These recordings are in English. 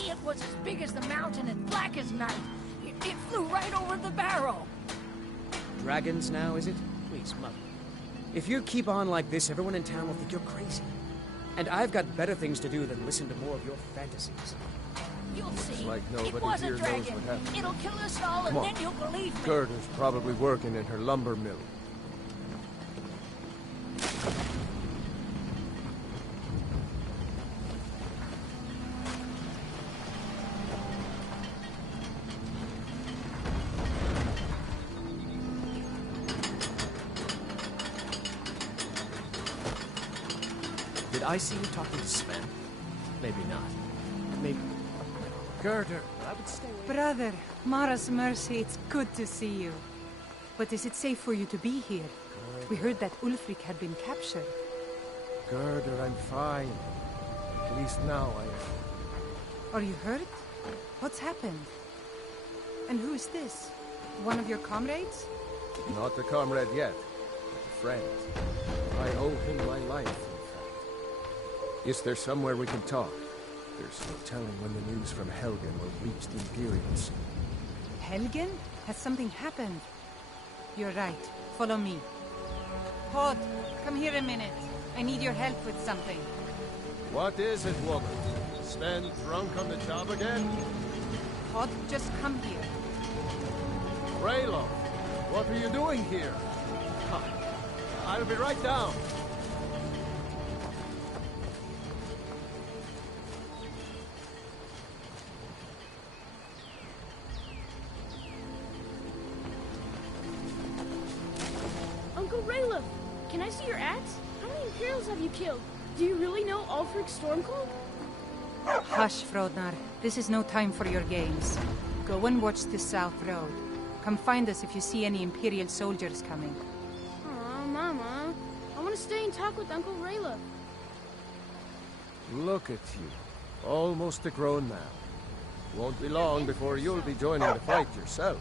It was as big as the mountain and black as night. It flew right over the barrel. Dragons now, is it? Please, Mother. If you keep on like this, everyone in town will think you're crazy. And I've got better things to do than listen to more of your fantasies. You'll see. It's like It nobody was here a knows dragon. what happened. It'll kill us all, and Come then on. you'll believe me. Gerda's probably working in her lumber mill. Did I see you talking to Sven? Maybe not. Maybe... Gerda! I would stay away. Brother, Mara's mercy, it's good to see you. But is it safe for you to be here? We heard that Ulfric had been captured. Gerda, I'm fine. At least now I am. Are you hurt? What's happened? And who is this? One of your comrades? Not a comrade yet, but a friend. I owe him my life, in fact. Is there somewhere we can talk? There's no telling when the news from Helgen will reach the Imperials. Helgen? Has something happened? You're right. Follow me. Pod, come here a minute. I need your help with something. What is it, woman? Sven drunk on the job again? Pod, just come here. Raylo, what are you doing here? Huh. I'll be right down. Uncle Raylo, can I see your axe? How many Imperials have you killed? Do you really know Ulfric Stormcloak? Hush, Frodnar. This is no time for your games. Go and watch the South Road. Come find us if you see any Imperial soldiers coming. Aw, Mama. I want to stay and talk with Uncle Raylo. Look at you. Almost a grown man. Won't be long before you'll be joining the fight yourself.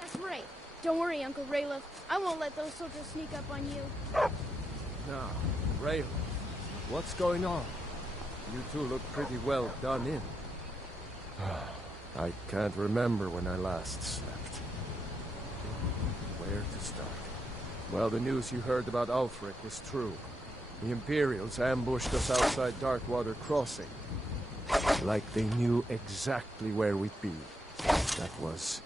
That's right. Don't worry, Uncle Raylo. I won't let those soldiers sneak up on you. Now, Raylo, what's going on? You two look pretty well done in. I can't remember when I last slept. Where to start? Well, the news you heard about Ulfric was true. The Imperials ambushed us outside Darkwater Crossing. Like they knew exactly where we'd be. That was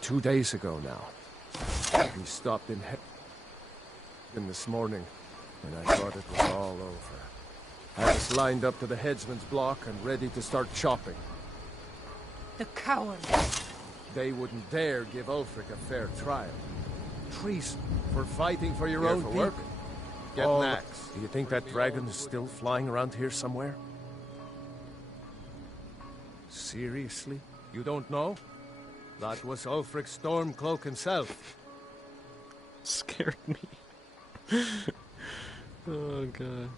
2 days ago now. We stopped in this morning, and I thought it was all over. Had us lined up to the headsman's block and ready to start chopping. The cowards! They wouldn't dare give Ulfric a fair trial. Treason for fighting for your own people. Get an axe. Do you think that dragon is still flying around here somewhere? Seriously? You don't know? That was Ulfric's Stormcloak himself. Scared me. Oh, God.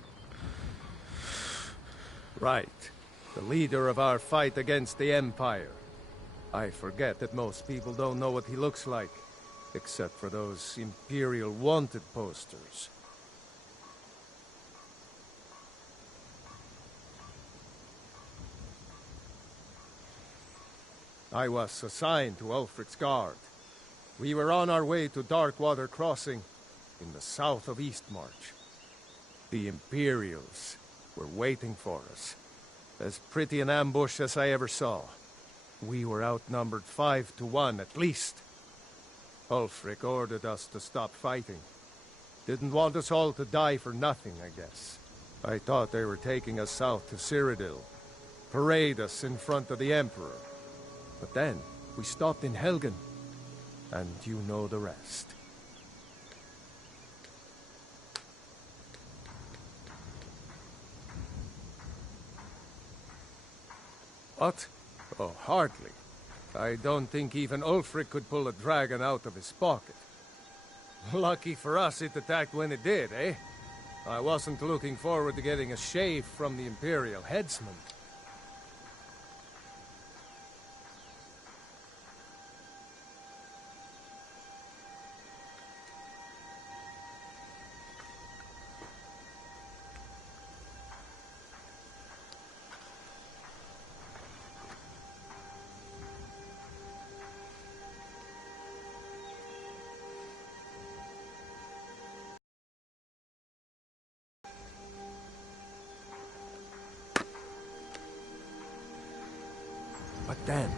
Right. The leader of our fight against the Empire. I forget that most people don't know what he looks like, except for those Imperial wanted posters. I was assigned to Ulfric's guard. We were on our way to Darkwater Crossing, in the south of Eastmarch. The Imperials were waiting for us. As pretty an ambush as I ever saw. We were outnumbered 5 to 1 at least. Ulfric ordered us to stop fighting. Didn't want us all to die for nothing, I guess. I thought they were taking us south to Cyrodiil. Parade us in front of the Emperor. But then, we stopped in Helgen. And you know the rest. What? Oh, hardly. I don't think even Ulfric could pull a dragon out of his pocket. Lucky for us it attacked when it did, eh? I wasn't looking forward to getting a shave from the Imperial headsman. But then...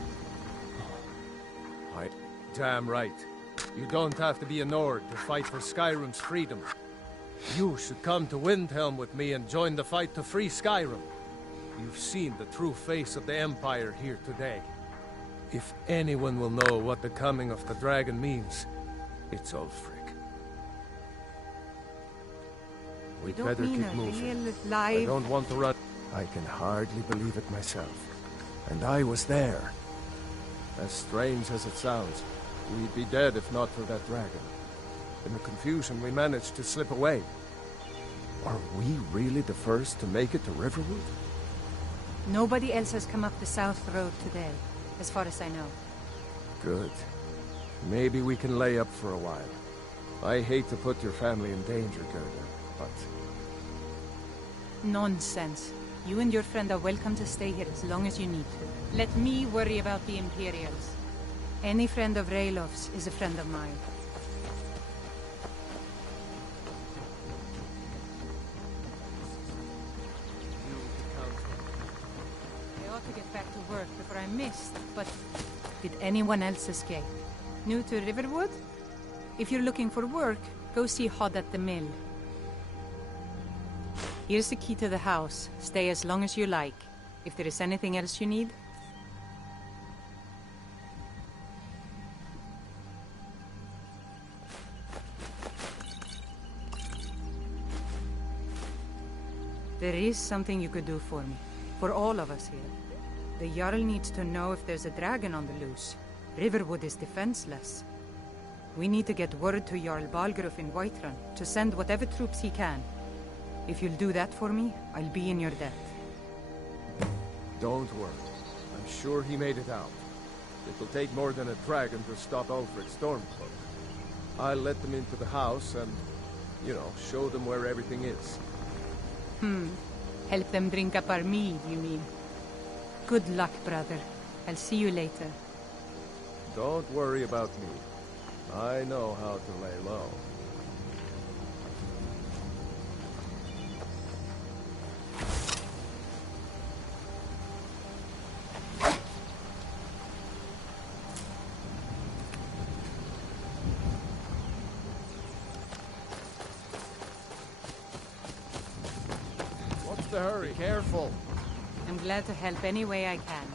Damn right. You don't have to be a Nord to fight for Skyrim's freedom. You should come to Windhelm with me and join the fight to free Skyrim. You've seen the true face of the Empire here today. If anyone will know what the coming of the dragon means, it's Ulfric. We'd better keep moving. I don't want to run. I can hardly believe it myself. And I was there. As strange as it sounds, we'd be dead if not for that dragon. In the confusion, we managed to slip away. Are we really the first to make it to Riverwood? Nobody else has come up the South Road today, as far as I know. Good. Maybe we can lay up for a while. I hate to put your family in danger, Gerda, but... Nonsense. You and your friend are welcome to stay here as long as you need to. Let me worry about the Imperials. Any friend of Raylof's is a friend of mine. I ought to get back to work before I missed, but... Did anyone else escape? New to Riverwood? If you're looking for work, go see Hod at the mill. Here's the key to the house. Stay as long as you like. If there is anything else you need... There is something you could do for me. For all of us here. The Jarl needs to know if there's a dragon on the loose. Riverwood is defenseless. We need to get word to Jarl Balgruuf in Whiterun to send whatever troops he can. If you'll do that for me, I'll be in your debt. Don't worry. I'm sure he made it out. It'll take more than a dragon to stop Ulfric's Stormcloak. I'll let them into the house and, you know, show them where everything is. Help them drink up our mead, you mean? Good luck, brother. I'll see you later. Don't worry about me. I know how to lay low. What's the hurry? Careful. I'm glad to help any way I can.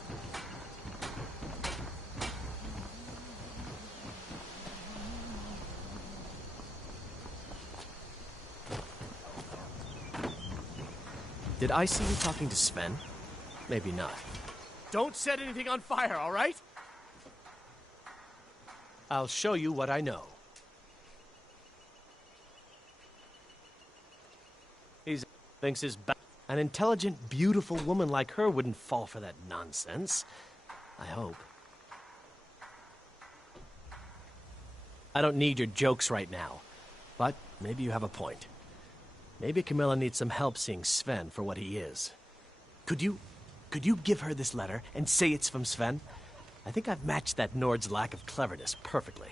Did I see you talking to Sven? Maybe not. Don't set anything on fire, all right? I'll show you what I know. He thinks an intelligent, beautiful woman like her wouldn't fall for that nonsense. I hope. I don't need your jokes right now, but maybe you have a point. Maybe Camilla needs some help seeing Sven for what he is. Could you give her this letter and say it's from Sven? I think I've matched that Nord's lack of cleverness perfectly.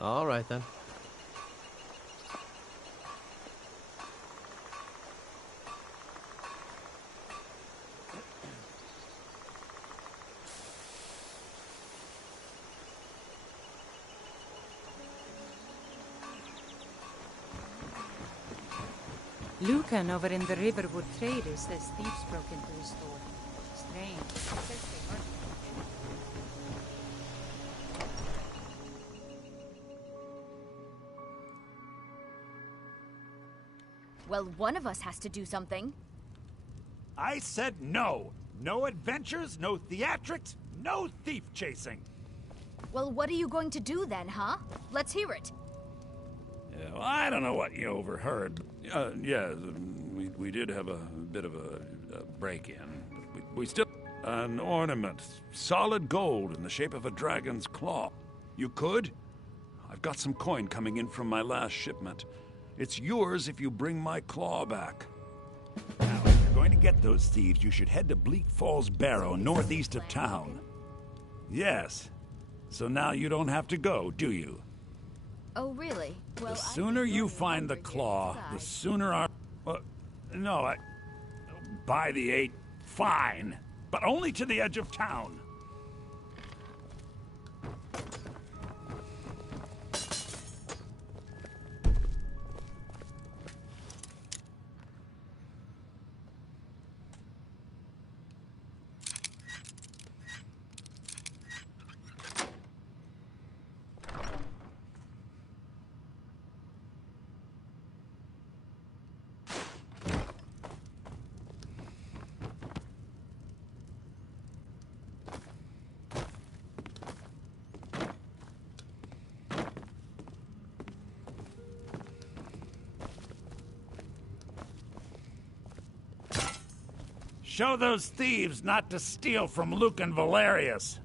All right, then. Lucan over in the Riverwood Trader says thieves broke into his store. Strange. Says they weren't. Well, one of us has to do something. I said no. No adventures, no theatrics, no thief chasing. Well, what are you going to do then, huh? Let's hear it. Yeah, well, I don't know what you overheard. Yeah, we did have a bit of a break-in. We still... An ornament. Solid gold in the shape of a dragon's claw. You could? I've got some coin coming in from my last shipment. It's yours if you bring my claw back. Now, if you're going to get those thieves, you should head to Bleak Falls Barrow, northeast of town. Yes. So now you don't have to go, do you? Oh, really? Well, The sooner you find the claw, the sooner our... no, by the 8, fine. But only to the edge of town. Show those thieves not to steal from Luke and Valerius.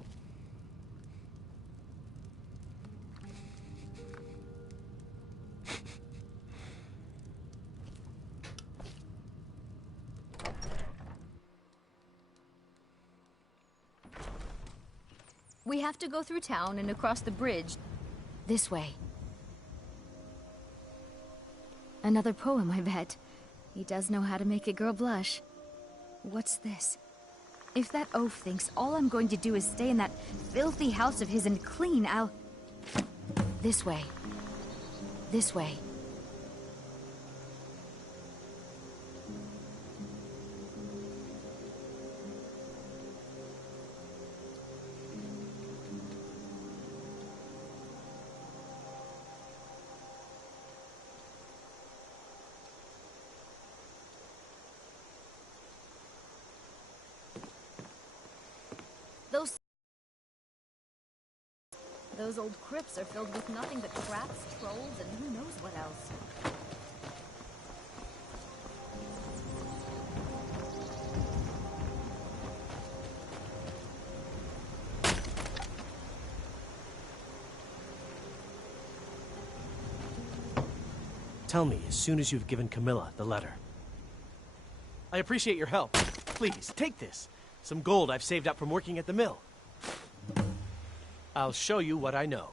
We have to go through town and across the bridge. This way. Another poem, I bet. He does know how to make a girl blush. What's this? If that oaf thinks all I'm going to do is stay in that filthy house of his and clean, I'll... This way. This way. Those old crypts are filled with nothing but traps, trolls, and who knows what else. Tell me as soon as you've given Camilla the letter. I appreciate your help. Please, take this. Some gold I've saved up from working at the mill. I'll show you what I know.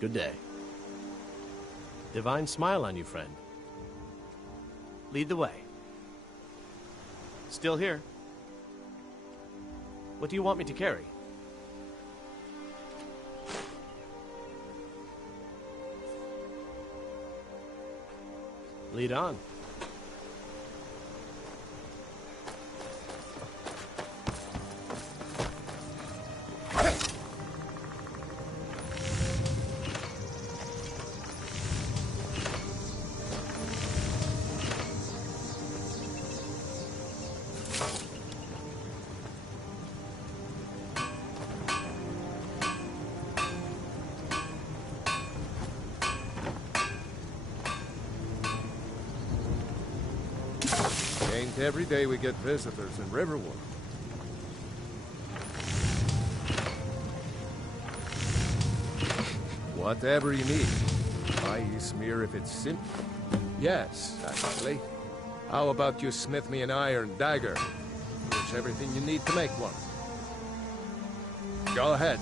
Good day. Divine smile on you, friend. Lead the way. Still here. What do you want me to carry? Lead on. Ain't every day we get visitors in Riverwood. Whatever you need. I smear if it's simple. Yes, actually. How about you smith me an iron dagger? There's everything you need to make one. Go ahead.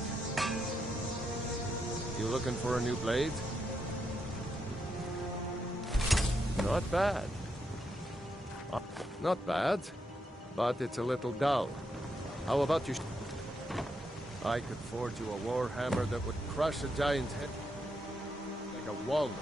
You looking for a new blade? Not bad. Not bad, but it's a little dull. How about you? I could forge you a warhammer that would crush a giant's head like a walnut.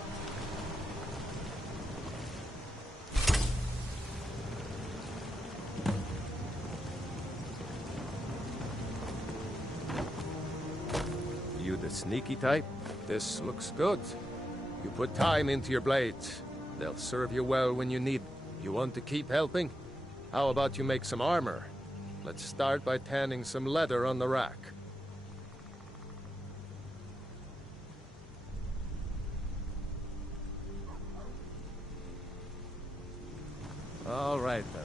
You the sneaky type? This looks good. You put time into your blades. They'll serve you well when you need. You want to keep helping? How about you make some armor? Let's start by tanning some leather on the rack. All right, then.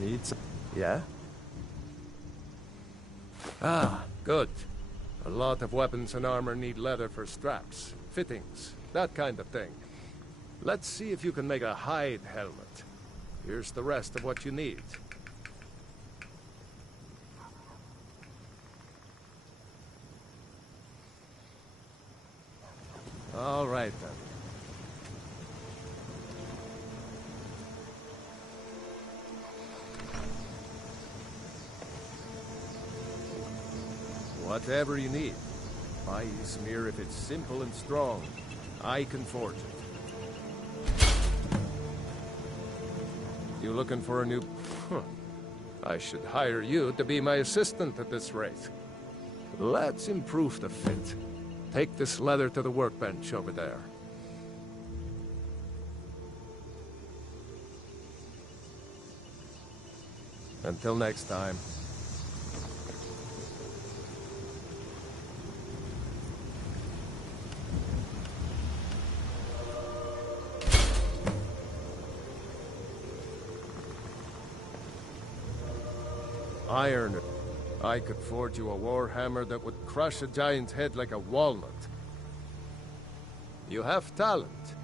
Needs... Yeah? Ah, good. A lot of weapons and armor need leather for straps, fittings, that kind of thing. Let's see if you can make a hide helmet. Here's the rest of what you need. All right, then. Whatever you need. I smear if it's simple and strong. I can forge it. You looking for a new... I should hire you to be my assistant at this rate. Let's improve the fit. Take this leather to the workbench over there. Until next time. Iron. I could forge you a warhammer that would crush a giant's head like a walnut. You have talent.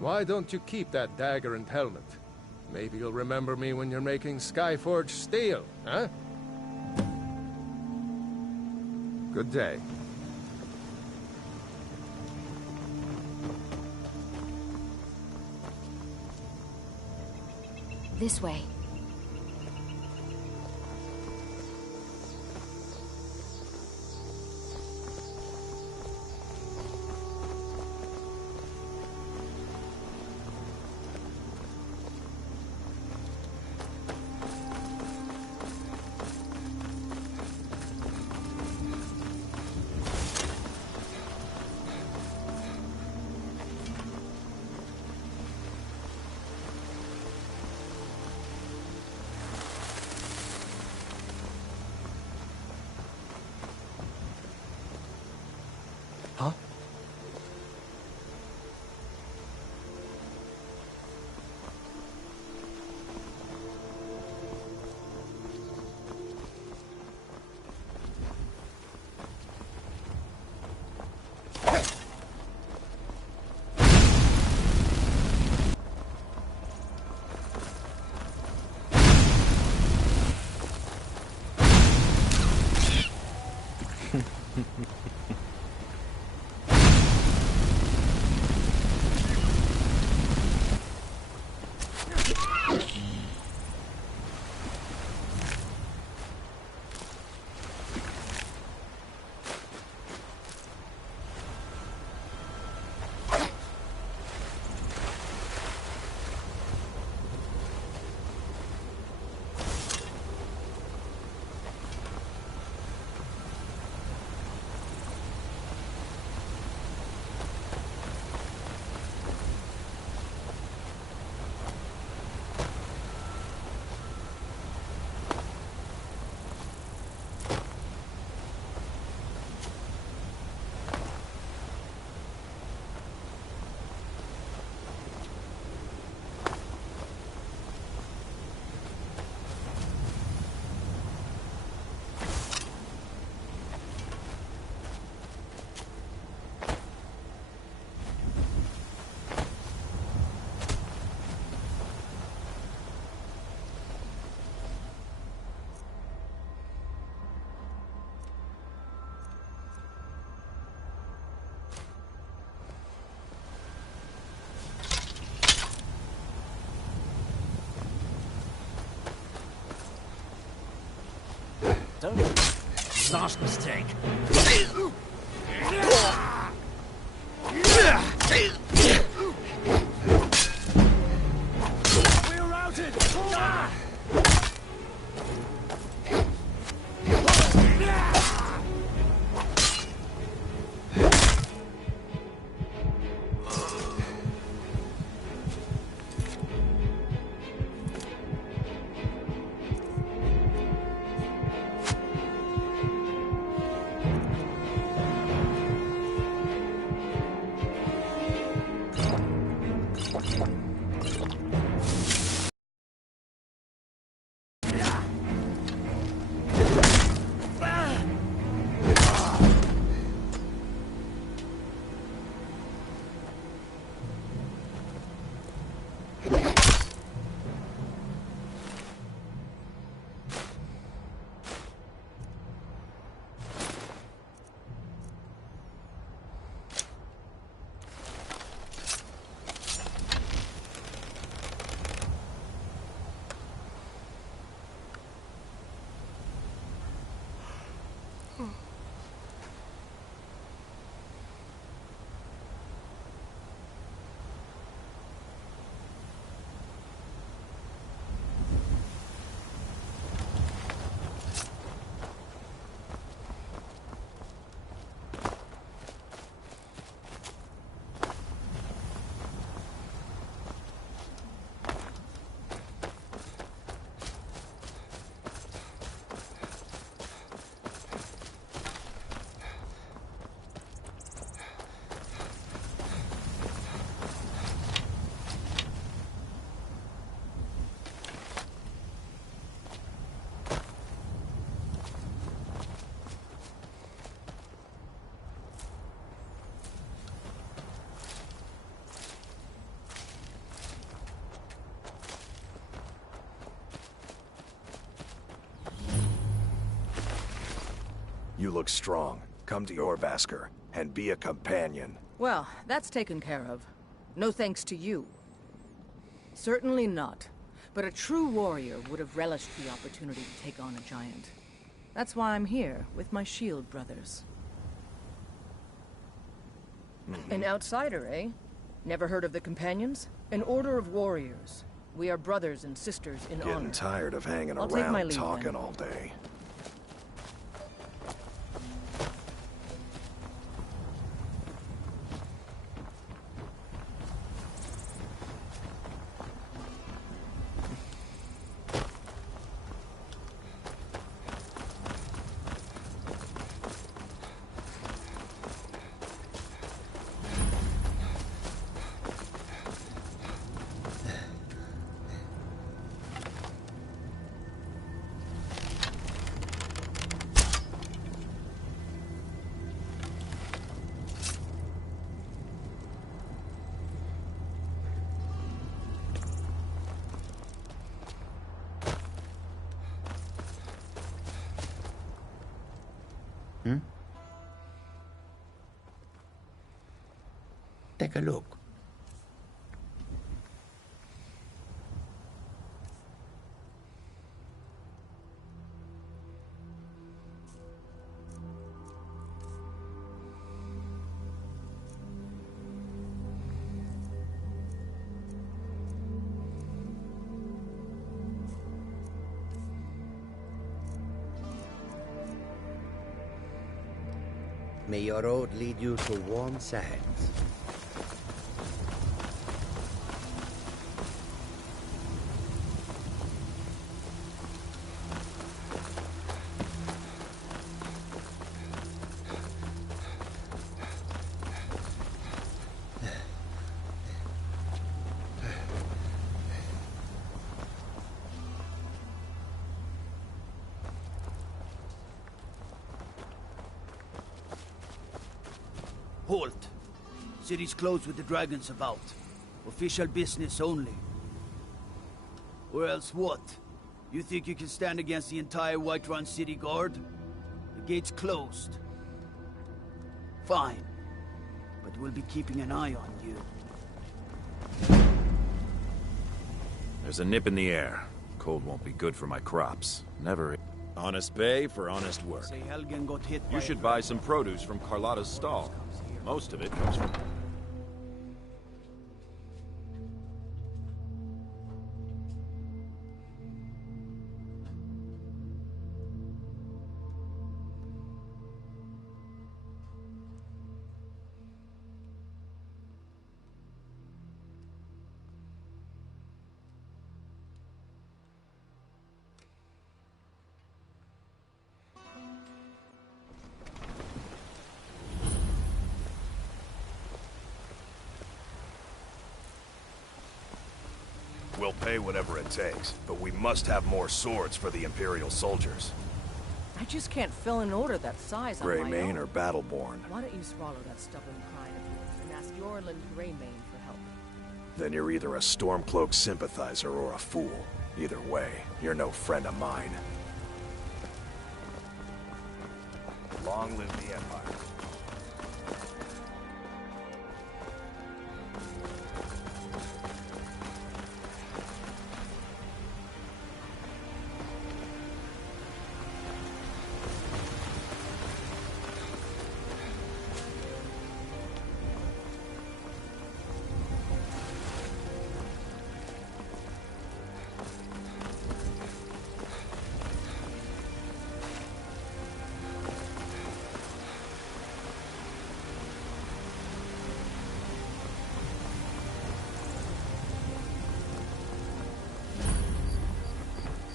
Why don't you keep that dagger and helmet? Maybe you'll remember me when you're making Skyforge steel, huh? Good day. This way. Last mistake. We're routed! You look strong. Come to your Vasker, and be a companion. Well, that's taken care of. No thanks to you. Certainly not. But a true warrior would have relished the opportunity to take on a giant. That's why I'm here, with my shield brothers. An outsider, eh? Never heard of the Companions? An order of warriors. We are brothers and sisters in honor. Getting tired of hanging I'll take my around leave, talking then. all day. Take a look. May your road lead you to warm sands. Halt! City's closed with the dragons about. Official business only. Or else what? You think you can stand against the entire Whiterun City Guard? The gate's closed. Fine. But we'll be keeping an eye on you. There's a nip in the air. Cold won't be good for my crops. Never... Honest pay for honest work. Say Helgen got hit by You should buy some produce from Carlotta's stall. Most of it comes from... We'll pay whatever it takes, but we must have more swords for the Imperial soldiers. I just can't fill an order that size on my Greymane own. or Battleborn? Why don't you swallow that stubborn pride of yours and ask Yorland Greymane for help? Then you're either a Stormcloak sympathizer or a fool. Either way, you're no friend of mine. Long live the Empire.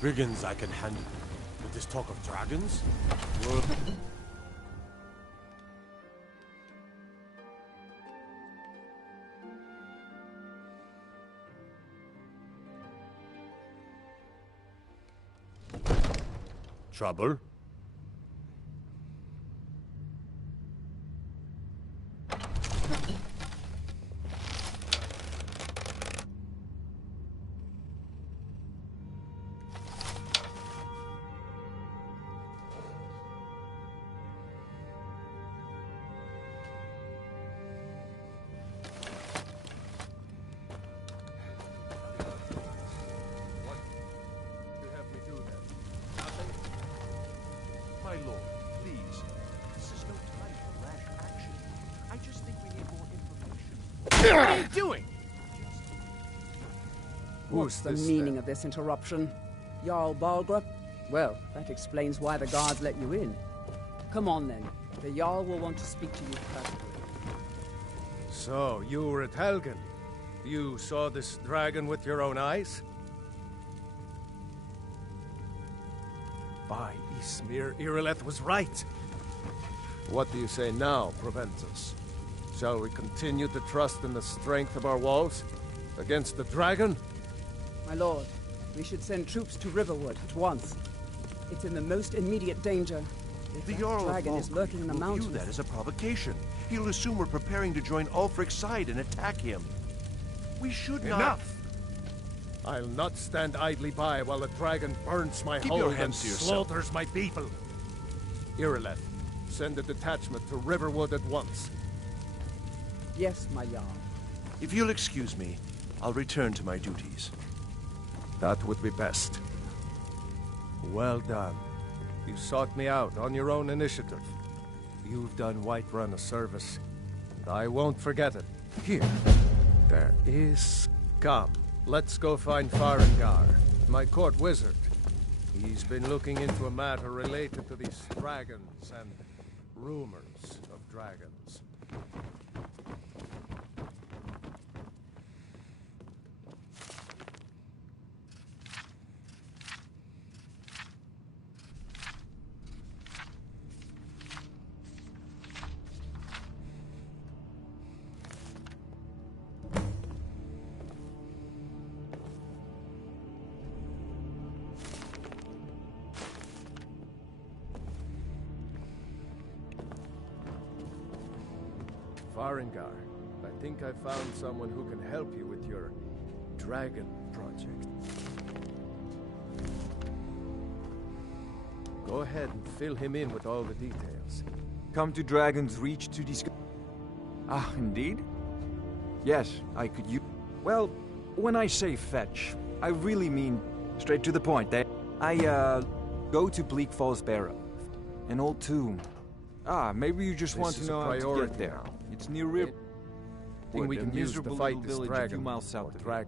Brigands I can handle. But this talk of dragons? Well... Trouble? My lord, please. This is no time for rash action. I just think we need more information. What are you doing? What's the meaning of this interruption? Jarl Balgra? Well, that explains why the guards let you in. Come on then. The Jarl will want to speak to you personally. So, you were at Helgen. You saw this dragon with your own eyes? By Ysmir, Irileth was right. What do you say now, Proventus? Shall we continue to trust in the strength of our walls? Against the dragon? My lord, we should send troops to Riverwood at once. It's in the most immediate danger. If The that Jarl of dragon is lurking in the will mountains... view that as a provocation. He'll assume we're preparing to join Ulfric's side and attack him. We should not... Enough! I'll not stand idly by while the dragon burns my Keep hold your and hands to yourself. slaughters my people. Irileth, send a detachment to Riverwood at once. Yes, my Jarl. If you'll excuse me, I'll return to my duties. That would be best. Well done. You sought me out on your own initiative. You've done Whiterun a service, and I won't forget it. Here, there is scum. Let's go find Farengar, my court wizard. He's been looking into a matter related to these dragons and rumors of dragons. Farengar, I think I found someone who can help you with your dragon project. Go ahead and fill him in with all the details. Come to Dragon's Reach to discuss... Ah, indeed? Yes, I could use... Well, when I say fetch, I really mean straight to the point, eh? Go to Bleak Falls Barrow. An old tomb. Maybe you just want to know how to get there. It's near River. Think we can use to miserable fight little this village a dragon few miles south of here. drag.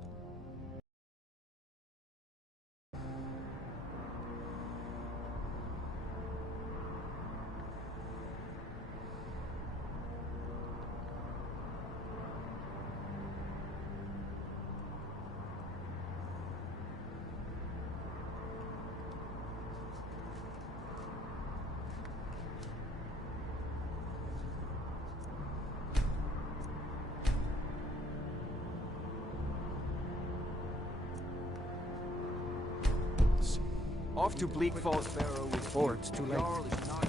Off to Bleak Falls Barrow with Fords, too late. Jarl is not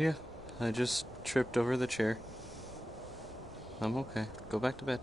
Yeah, I just tripped over the chair. I'm okay. Go back to bed.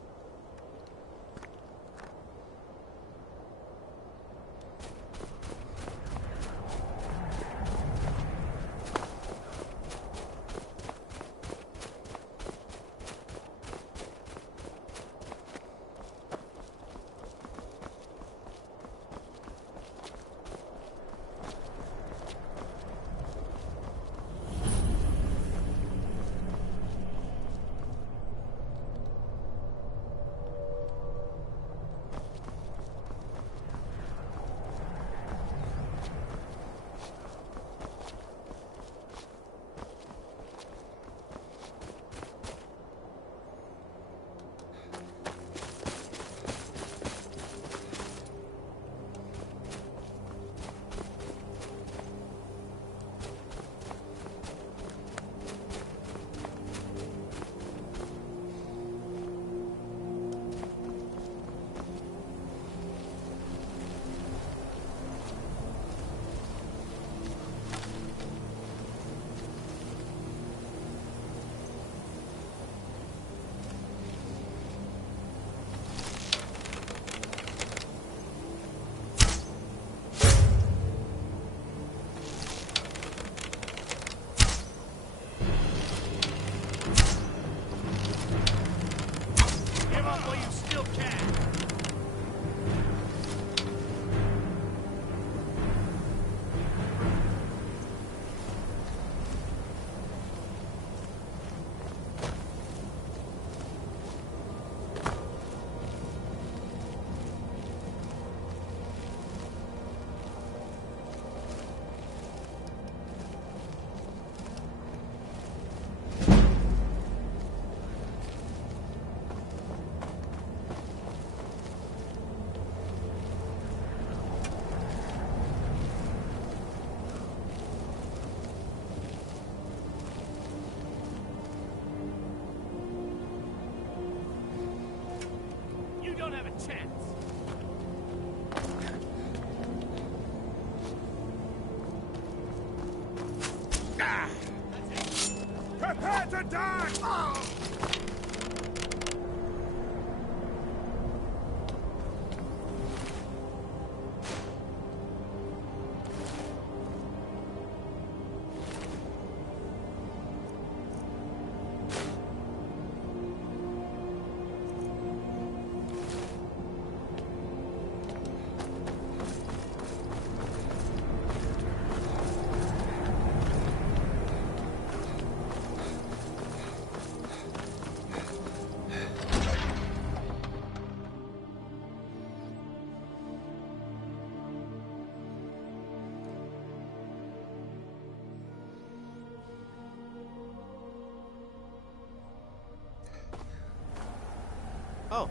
Don't have a chance. Prepare to die! Oh. Oh.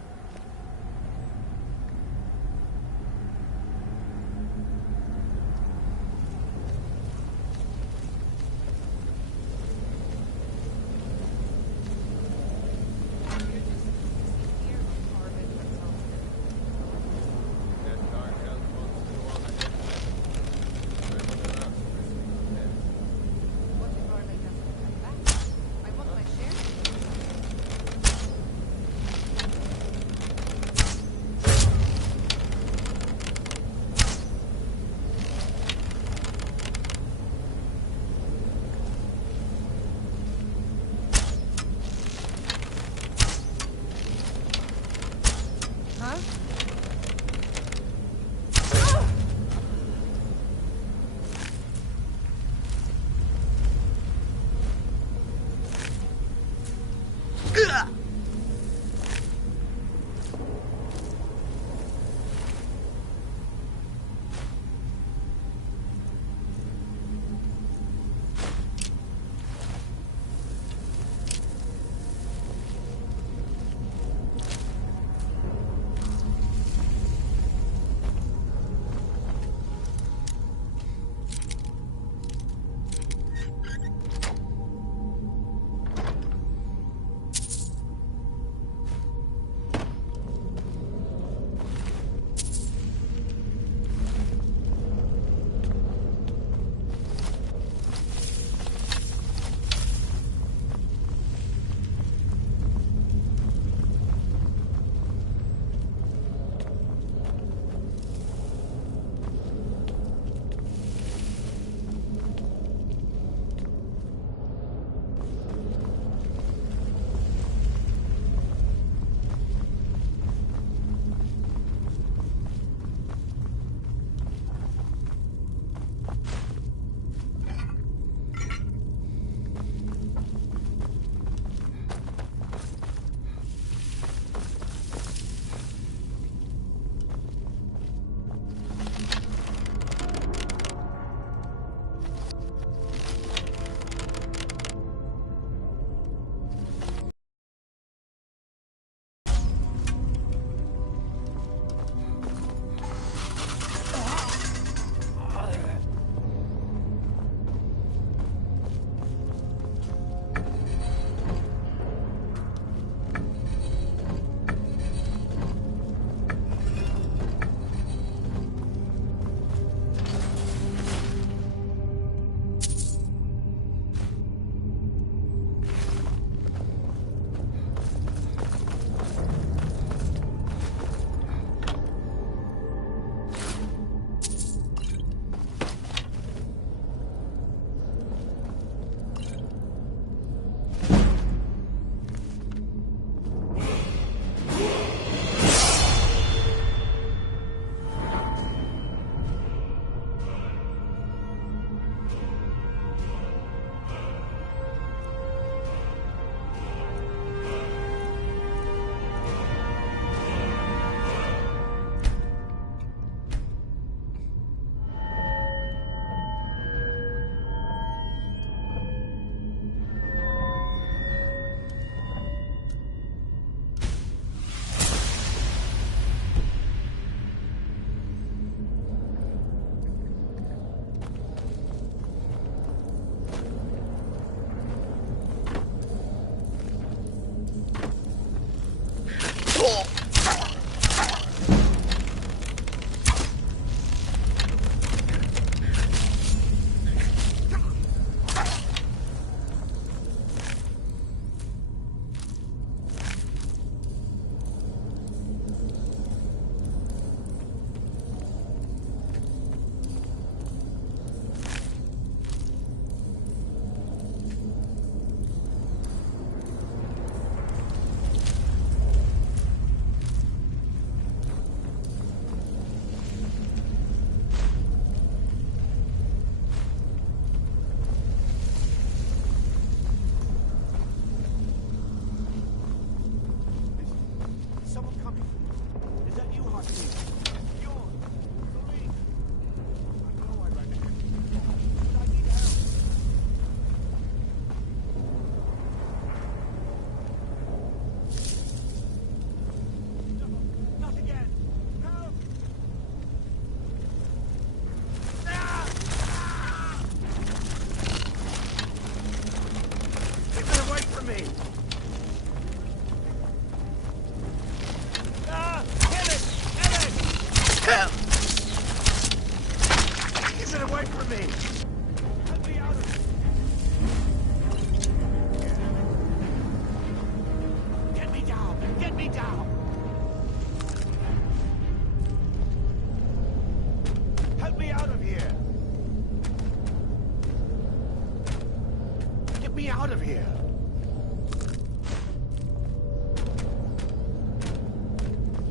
me out of here!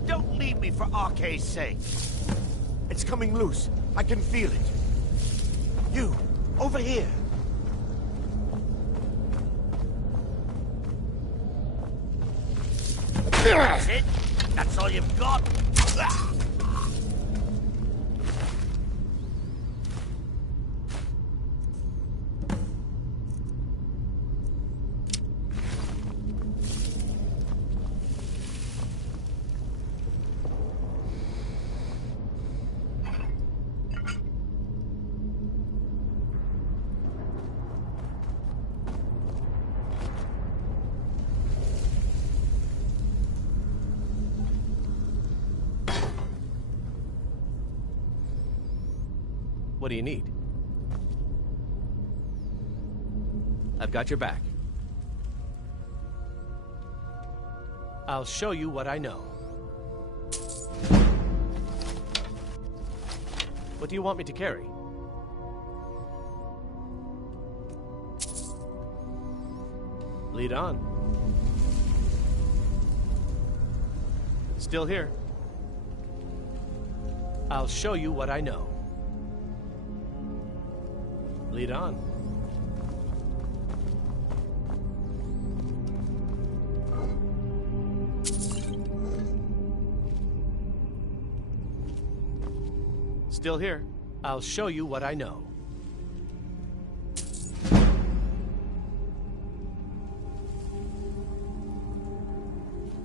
Don't leave me for Arcade's sake! It's coming loose. I can feel it. You, over here! That's it? That's all you've got? What do you need? I've got your back. I'll show you what I know. What do you want me to carry? Lead on. Still here. I'll show you what I know. Lead on. Still here. I'll show you what I know.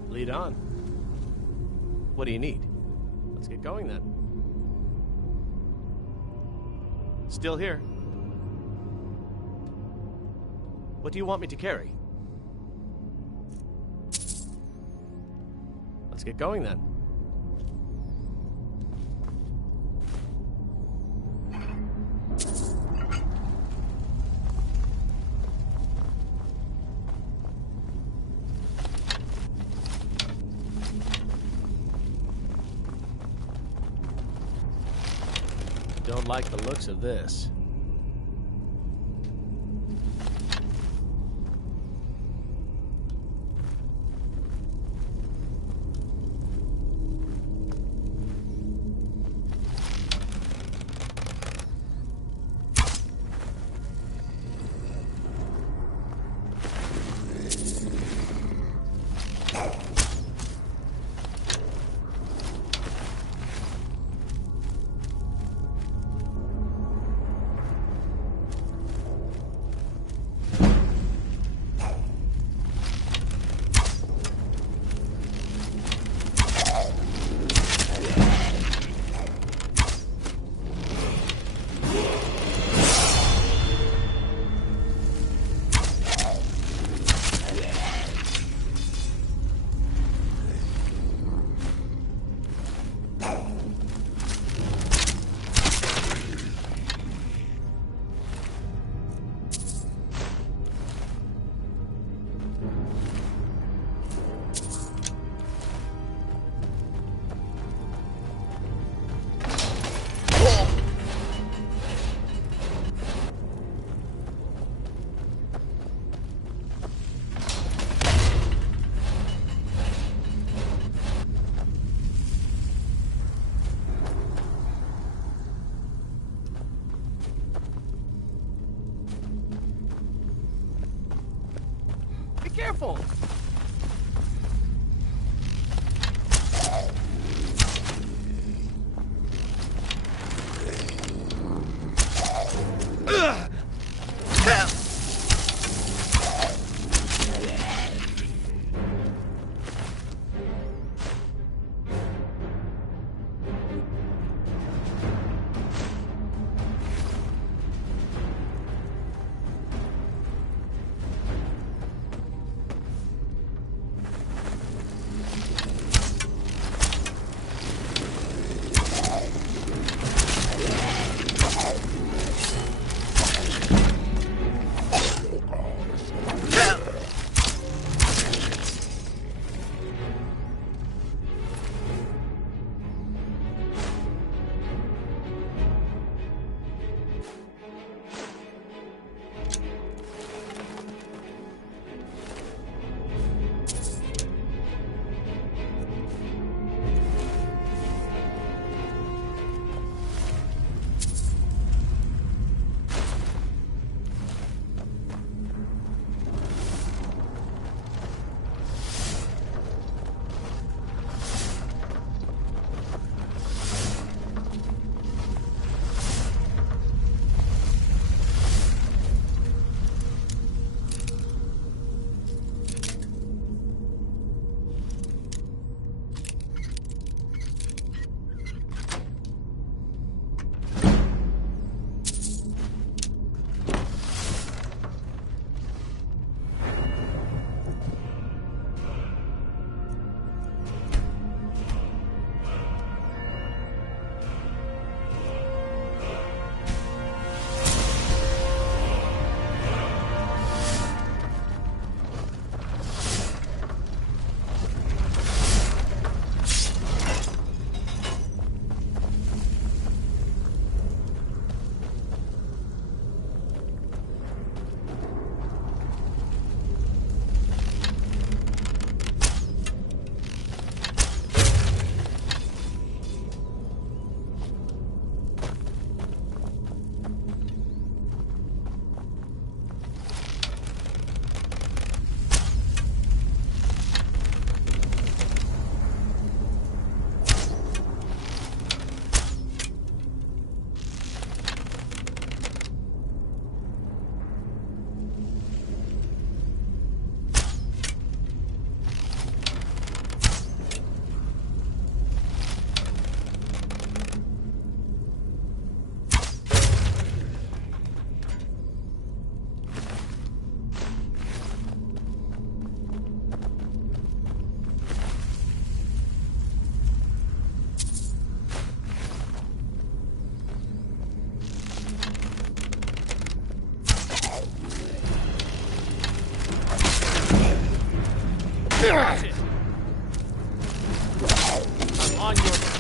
Lead on. What do you need? Let's get going then. Still here. What do you want me to carry? Let's get going then. Don't like the looks of this. Careful! That's it. I'm on your...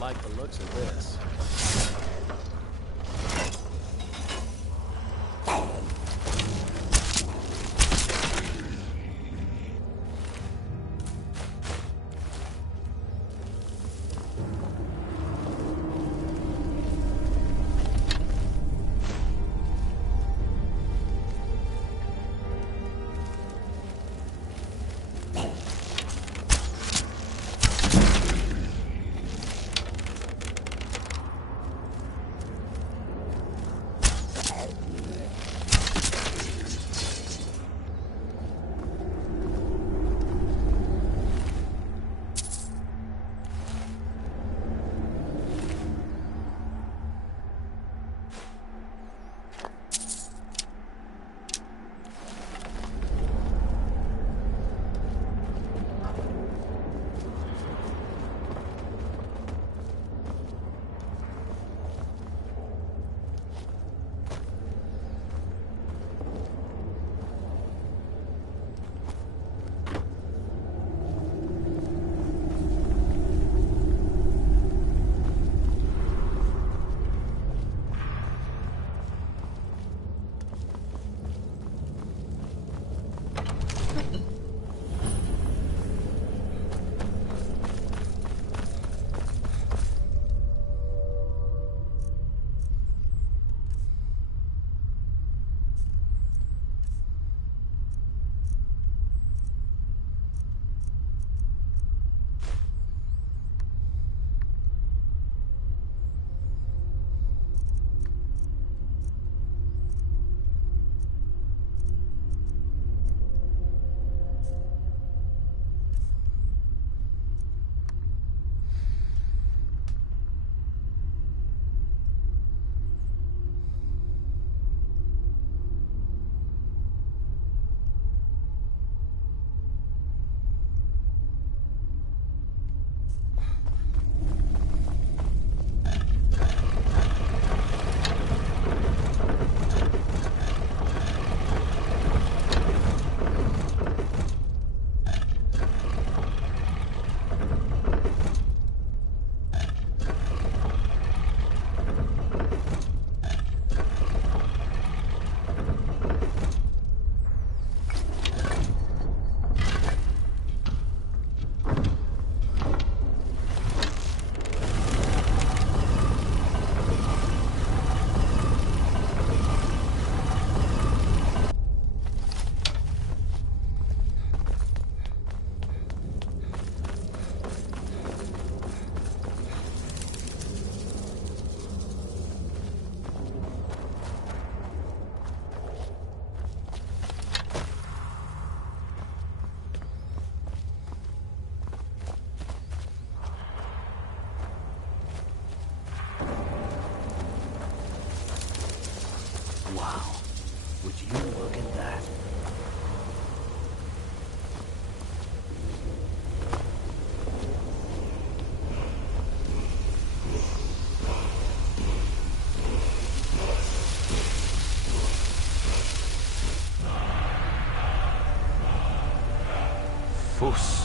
Like the looks of this. Fuss.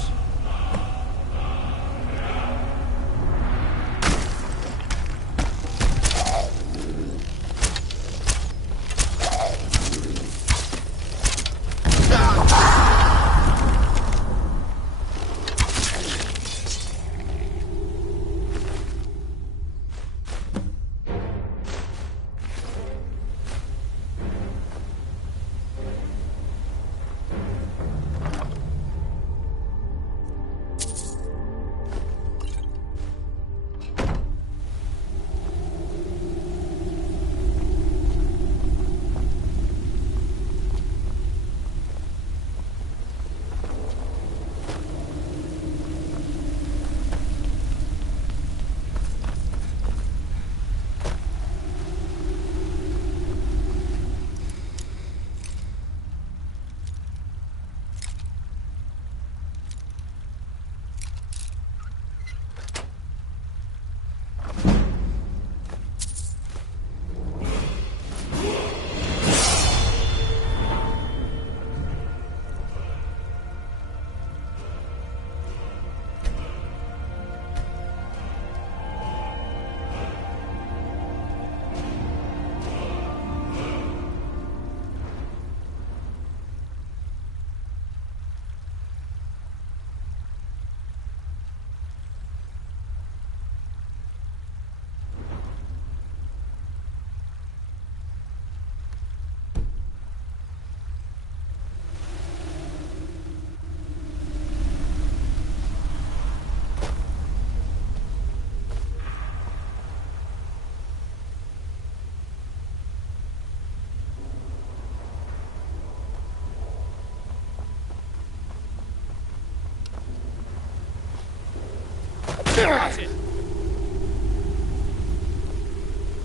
That's it.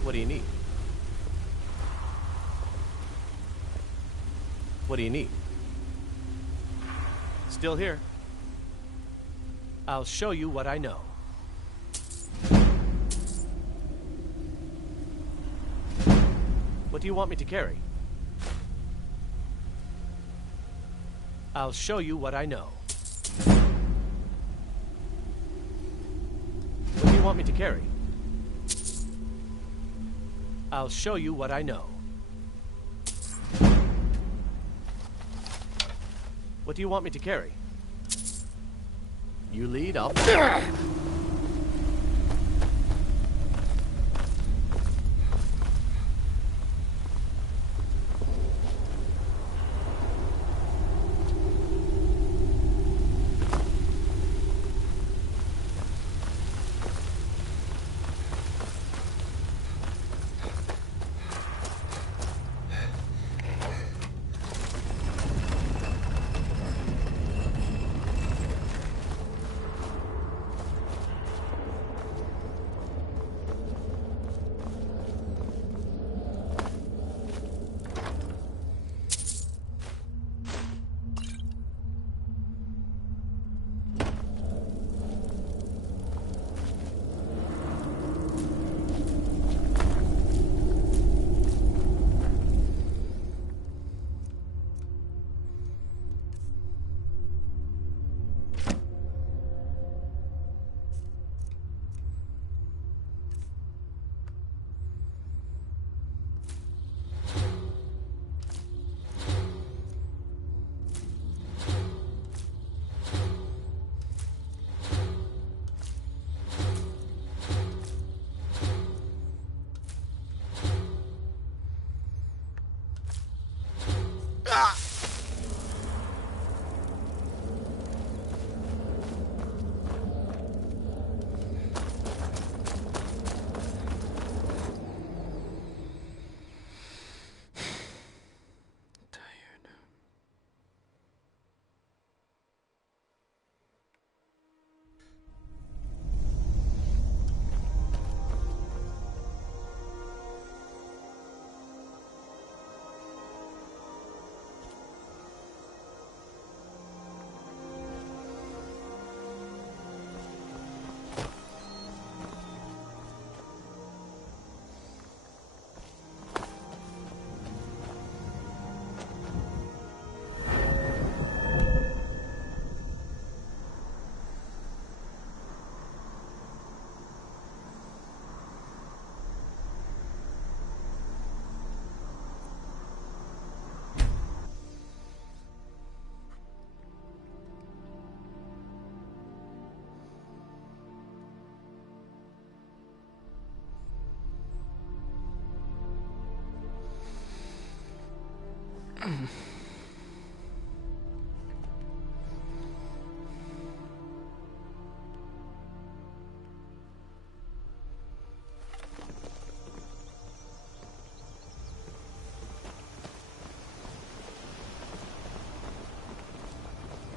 What do you need? What do you need? Still here. I'll show you what I know. What do you want me to carry? I'll show you what I know. What do you want me to carry? I'll show you what I know. What do you want me to carry? You lead, I'll...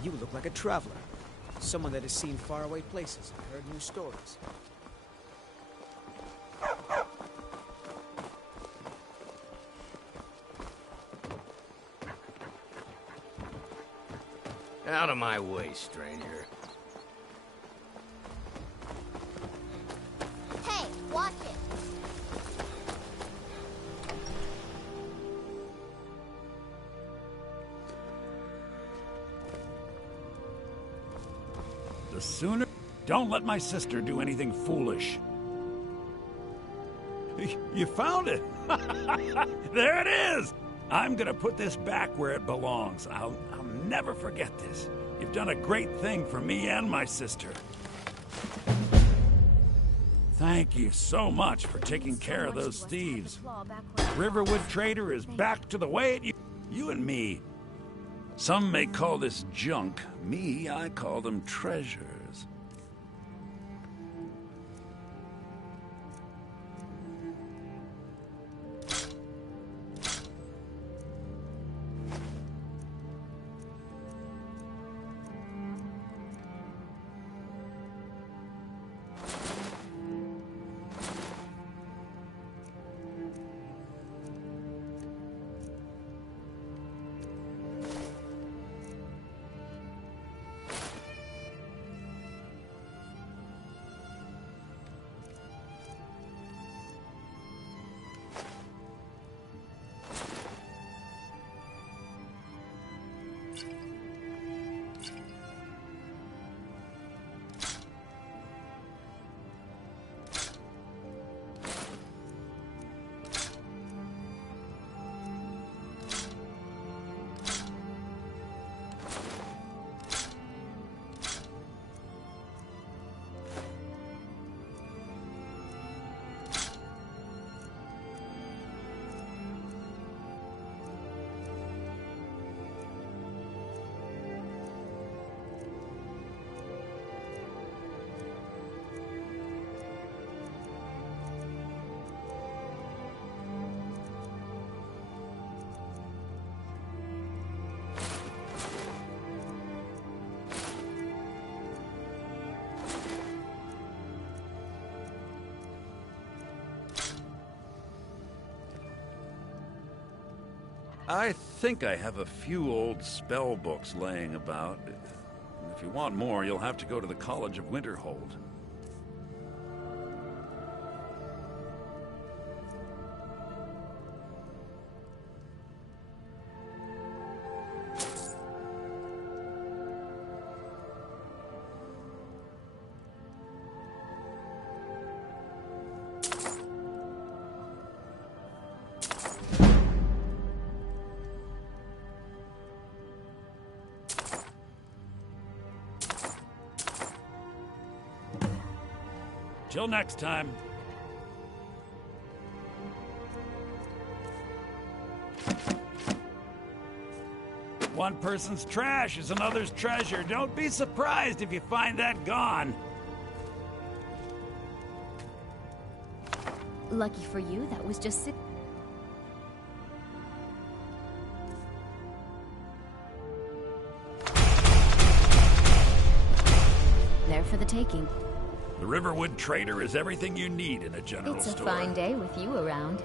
You look like a traveler. Someone that has seen faraway places and heard new stories. Out of my way, stranger. Hey, watch it. The sooner... Don't let my sister do anything foolish. You found it! There it is! I'm gonna put this back where it belongs. I'll never forget this. You've done a great thing for me and my sister. Thank you so much for taking care of those thieves. Riverwood Trader is back to the way it used. You and me. Some may call this junk. Me, I call them treasures. I think I have a few old spell books laying about. If you want more, you'll have to go to the College of Winterhold. Till next time. One person's trash is another's treasure. Don't be surprised if you find that gone. Lucky for you, that was just there for the taking. The Riverwood Trader is everything you need in a general store. It's a fine day with you around.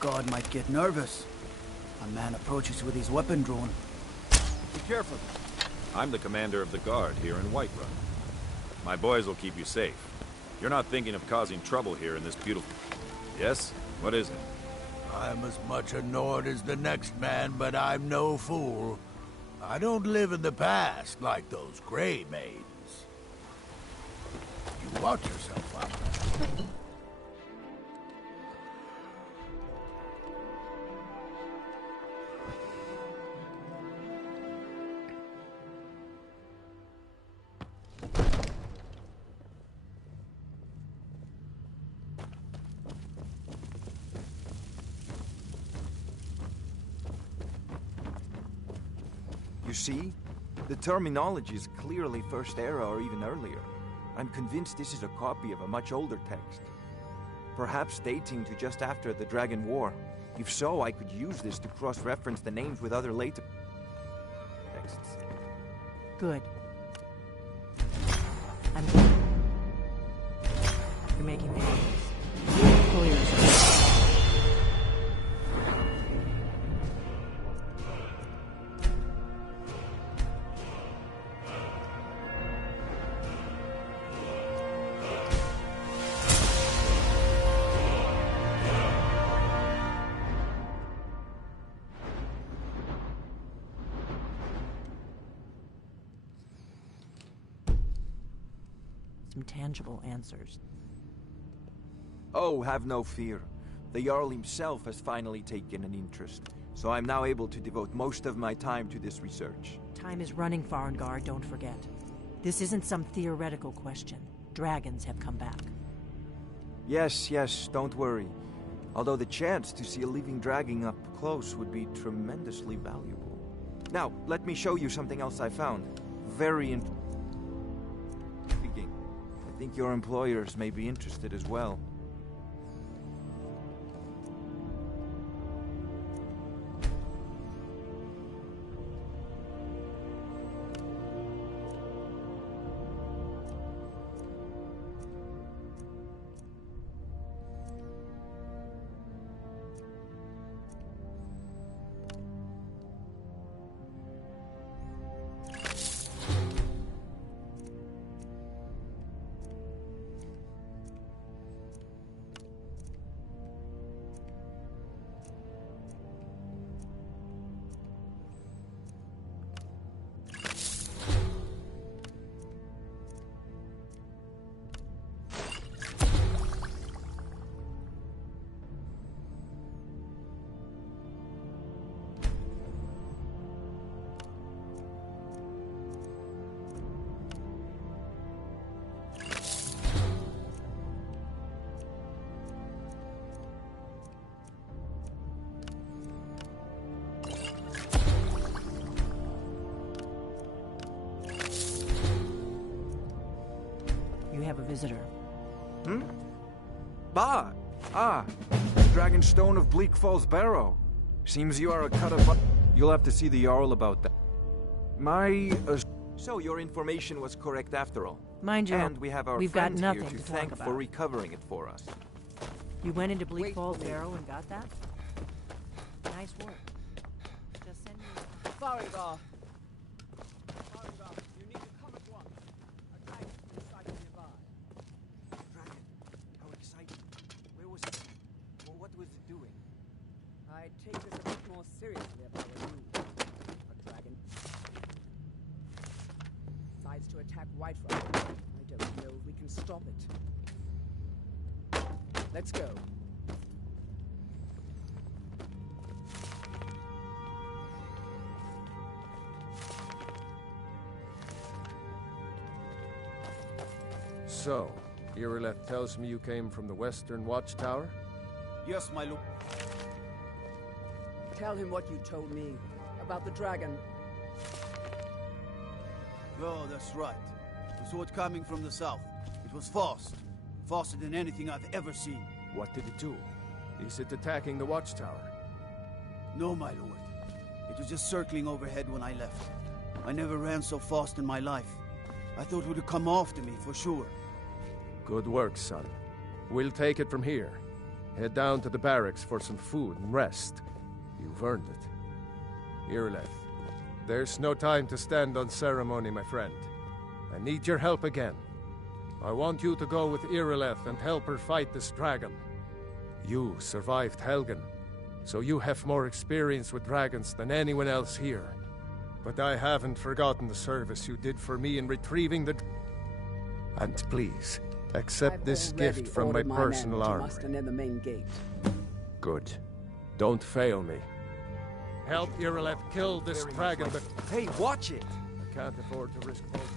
God might get nervous. A man approaches with his weapon drawn. Be careful. I'm the commander of the guard here in Whiterun. My boys will keep you safe. You're not thinking of causing trouble here in this beautiful... Yes? What is it? I'm as much a Nord as the next man, but I'm no fool. I don't live in the past like those Grey Maidens. You watch yourself out there. You see? The terminology is clearly First Era or even earlier. I'm convinced this is a copy of a much older text. Perhaps dating to just after the Dragon War. If so, I could use this to cross-reference the names with other later texts. Good. I'm... You're making progress. Pull yourself. Some tangible answers. Oh, have no fear. The Jarl himself has finally taken an interest, so I'm now able to devote most of my time to this research. Time is running, Farengar, don't forget. This isn't some theoretical question. Dragons have come back. Yes, don't worry. Although the chance to see a living dragon up close would be tremendously valuable. Now, let me show you something else I found. Very intriguing. I think your employers may be interested as well. Have a visitor. Dragon Stone of Bleak Falls Barrow. Seems you are a cut of... You'll have to see the Jarl about that. So your information was correct after all. Mind you, and we have our we've got friend nothing here to to thank talk about. for recovering it for us. You went into Bleak Falls Barrow and got that? Nice work. Just send me... Farengar! You need to come at once. A dragon is sighted nearby. Dragon? How exciting. Where was it? Well, what was it doing? I'd take this a bit more seriously if I were you. A dragon decides to attack Whiterun. I don't know if we can stop it. Let's go. So, Irileth tells me you came from the Western Watchtower? Yes, my lord. Tell him what you told me about the dragon. Oh, that's right. We saw it coming from the south. It was fast. Faster than anything I've ever seen. What did it do? Is it attacking the Watchtower? No, my lord. It was just circling overhead when I left. I never ran so fast in my life. I thought it would have come after me, for sure. Good work, son. We'll take it from here. Head down to the barracks for some food and rest. You've earned it. Irileth, there's no time to stand on ceremony, my friend. I need your help again. I want you to go with Irileth and help her fight this dragon. You survived Helgen, so you have more experience with dragons than anyone else here. But I haven't forgotten the service you did for me in retrieving the... And please, accept this gift from my personal armor. Near the main gate. Good. Don't fail me. Help Irileth kill this dragon, but... Hey, watch it! I can't afford to risk both.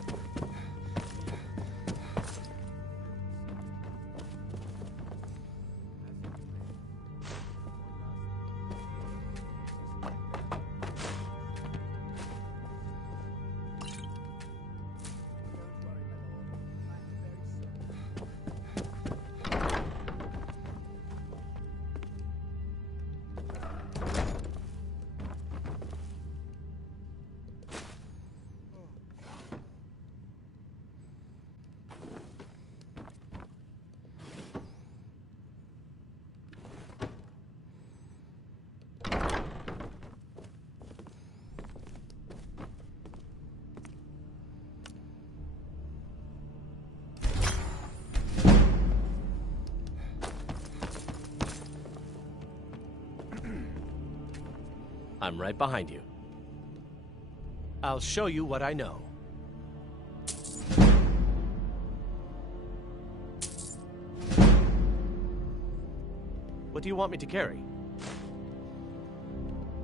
I'm right behind you. I'll show you what I know. What do you want me to carry?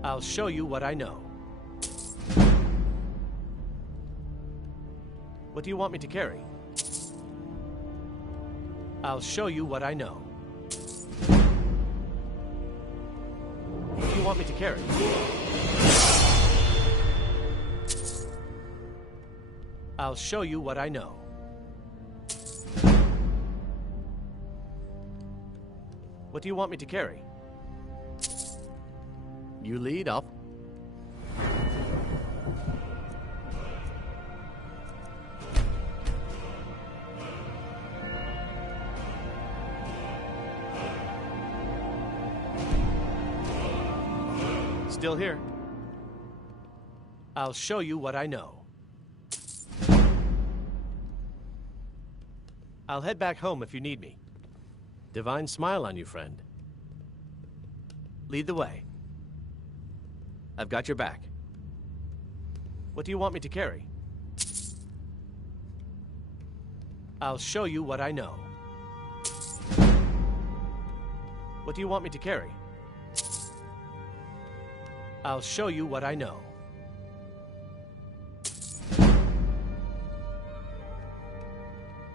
I'll show you what I know. What do you want me to carry? I'll show you what I know. What do you want me to carry? I'll show you what I know. What do you want me to carry? You lead, I'll... Still here. I'll show you what I know. I'll head back home if you need me. Divine smile on you, friend. Lead the way. I've got your back. What do you want me to carry? I'll show you what I know. What do you want me to carry? I'll show you what I know.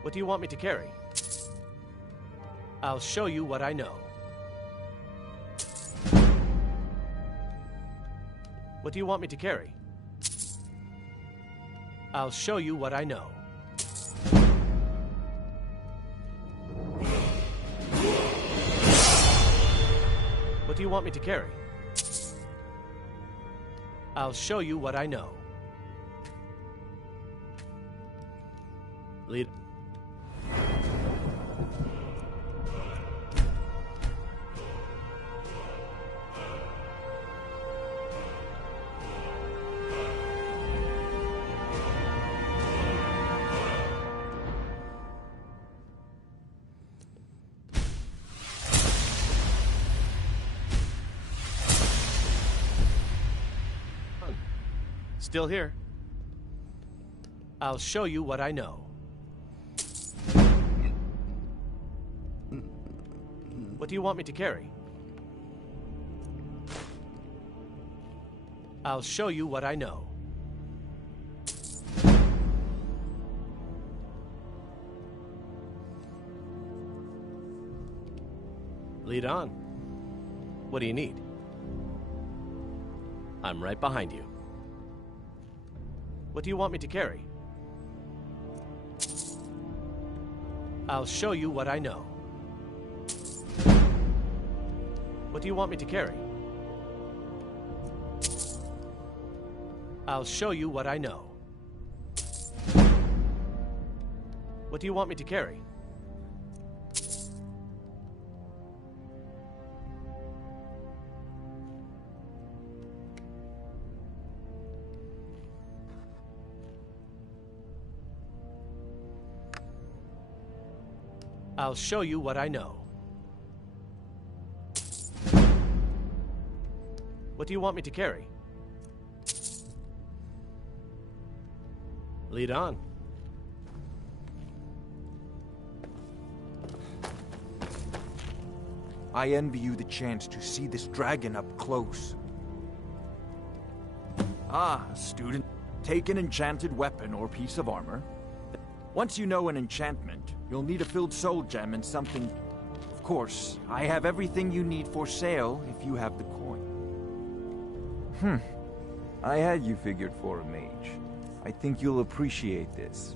What do you want me to carry? I'll show you what I know. What do you want me to carry? I'll show you what I know. What do you want me to carry? I'll show you what I know. Lead. Still here. I'll show you what I know. What do you want me to carry? I'll show you what I know. Lead on. What do you need? I'm right behind you. What do you want me to carry? I'll show you what I know. What do you want me to carry? I'll show you what I know. What do you want me to carry? I'll show you what I know. What do you want me to carry? Lead on. I envy you the chance to see this dragon up close. Ah, student. Take an enchanted weapon or piece of armor. Once you know an enchantment, you'll need a filled soul gem and something... Of course, I have everything you need for sale if you have the coin. I had you figured for a mage. I think you'll appreciate this.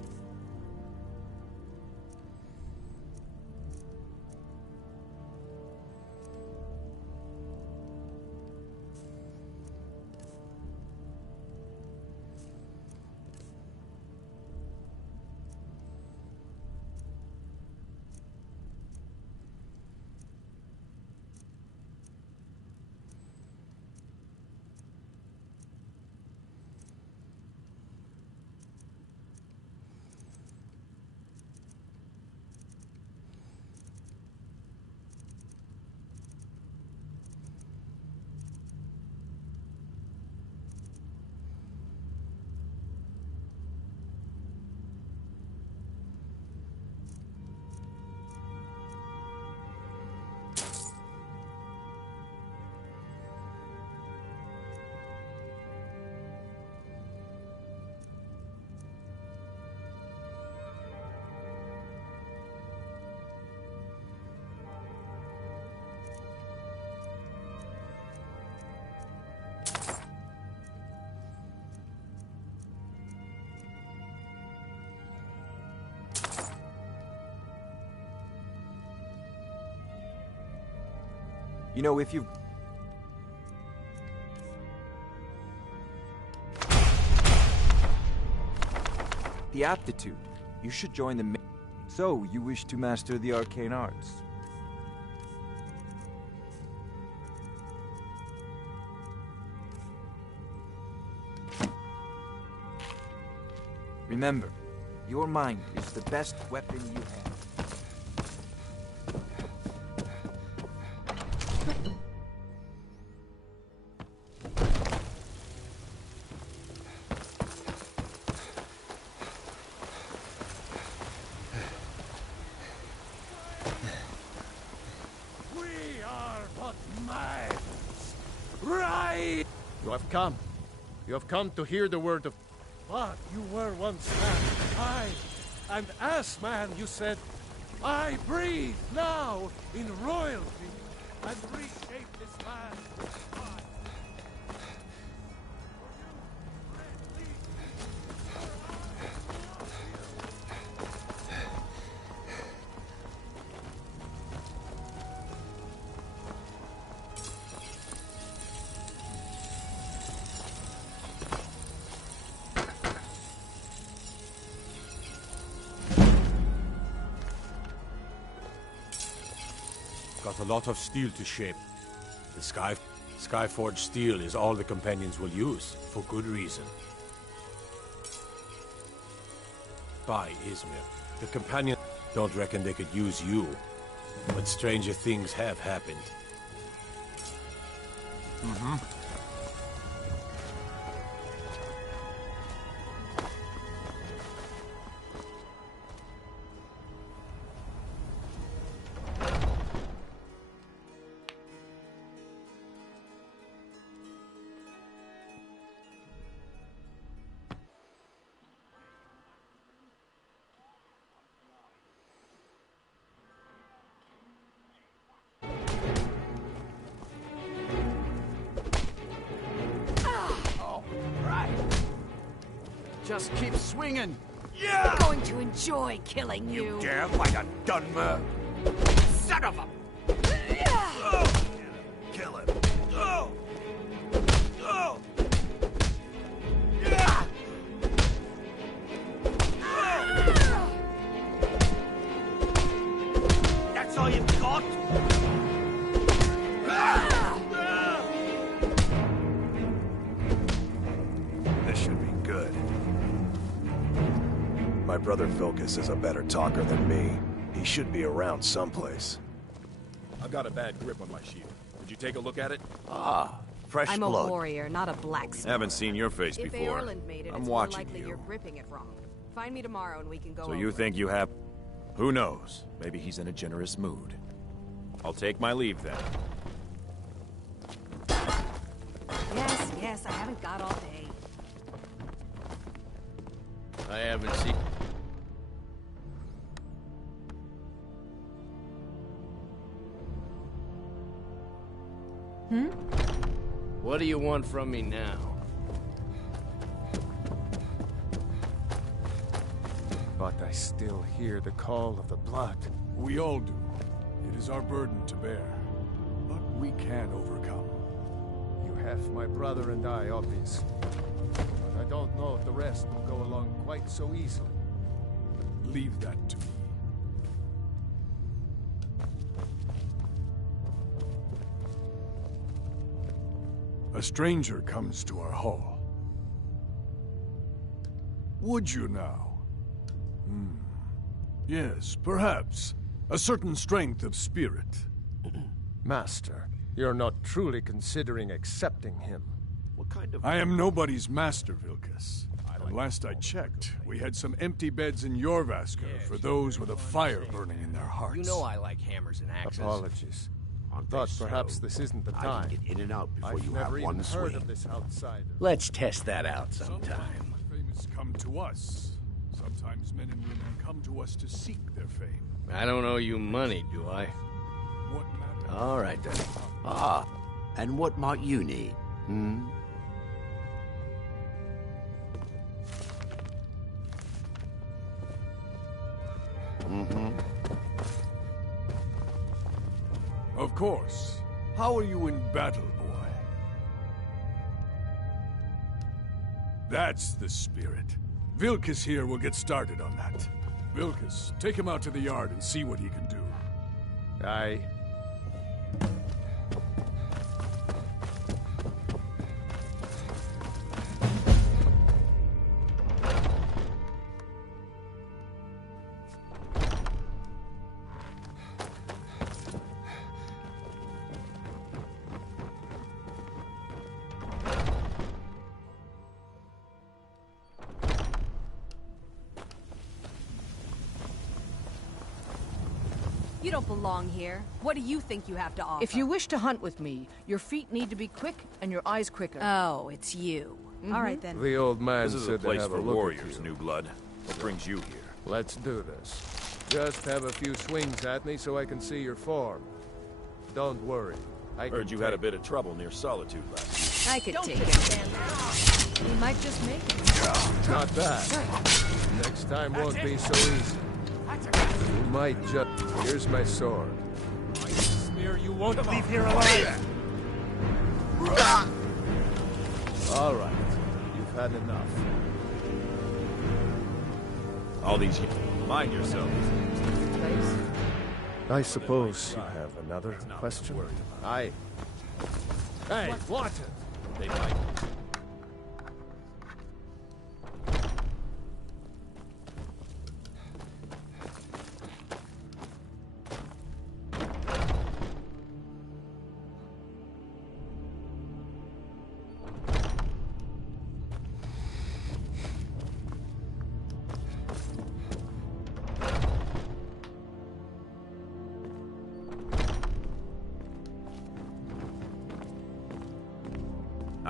You know, if you... The aptitude. You should join the... So, you wish to master the arcane arts? Remember, your mind is the best weapon you have. We are but minds, right? You have come. You have come to hear the word of... But you were once man, I, and as man you said, I breathe now in royalty and reshape this land with fire. Got a lot of steel to shape. The Skyforged steel is all the companions will use, for good reason. By Izmir, the companions don't reckon they could use you, but stranger things have happened. Mm-hmm. Just keep swinging. I'm going to enjoy killing you. You dare fight a Dunmer? Son of a... Kill him. That's all you've got? This should be good. My brother Vilkas is a better talker than me. He should be around someplace. I've got a bad grip on my shield. Did you take a look at it? Ah, fresh I'm blood. a warrior, not a blacksmith. Haven't seen your face If before. Aerland made it, I'm it's more watching likely you. you're gripping it wrong. Find me tomorrow and we can go So over you it. think you have... Who knows? Maybe he's in a generous mood. I'll take my leave then. Yes, I haven't got all day. I haven't seen... What do you want from me now? But I still hear the call of the blood. We all do. It is our burden to bear. But we can overcome. You have my brother and I, obviously. But I don't know if the rest will go along quite so easily. Leave that to me. A stranger comes to our hall. Would you now? Yes, perhaps. A certain strength of spirit. Master, you're not truly considering accepting him. What kind of... I am nobody's master, Vilkas. And last I checked, we had some empty beds in Jorvaskr for those with a fire burning in their hearts. You know I like hammers and axes. Apologies. Aren't Thought they perhaps so? this isn't the I time. can get in and out before I've you never have even one heard swing. of this outsider. Let's test that out sometime. Sometimes the famous come to us. Sometimes men and women come to us to seek their fame. I don't owe you money, do I? What matters? All right then. Ah, and what might you need? Of course. How are you in battle, boy? That's the spirit. Vilkas here will get started on that. Vilkas, take him out to the yard and see what he can do. Aye. You don't belong here. What do you think you have to offer? If you wish to hunt with me, your feet need to be quick and your eyes quicker. Oh, it's you. All right, then. The old man This is a said to place have for a look warriors, at you. new blood. What brings you here? Let's do this. Just have a few swings at me so I can see your form. Don't worry. I Heard you had a bit of trouble near Solitude last I could take it. We might just make it. Not bad. Next time won't be so easy. You might just... Here's my sword. I swear you won't leave here alive. All right. You've had enough. All these... Mind yourself. I suppose you have another question? Aye. Hey, watch it. They might.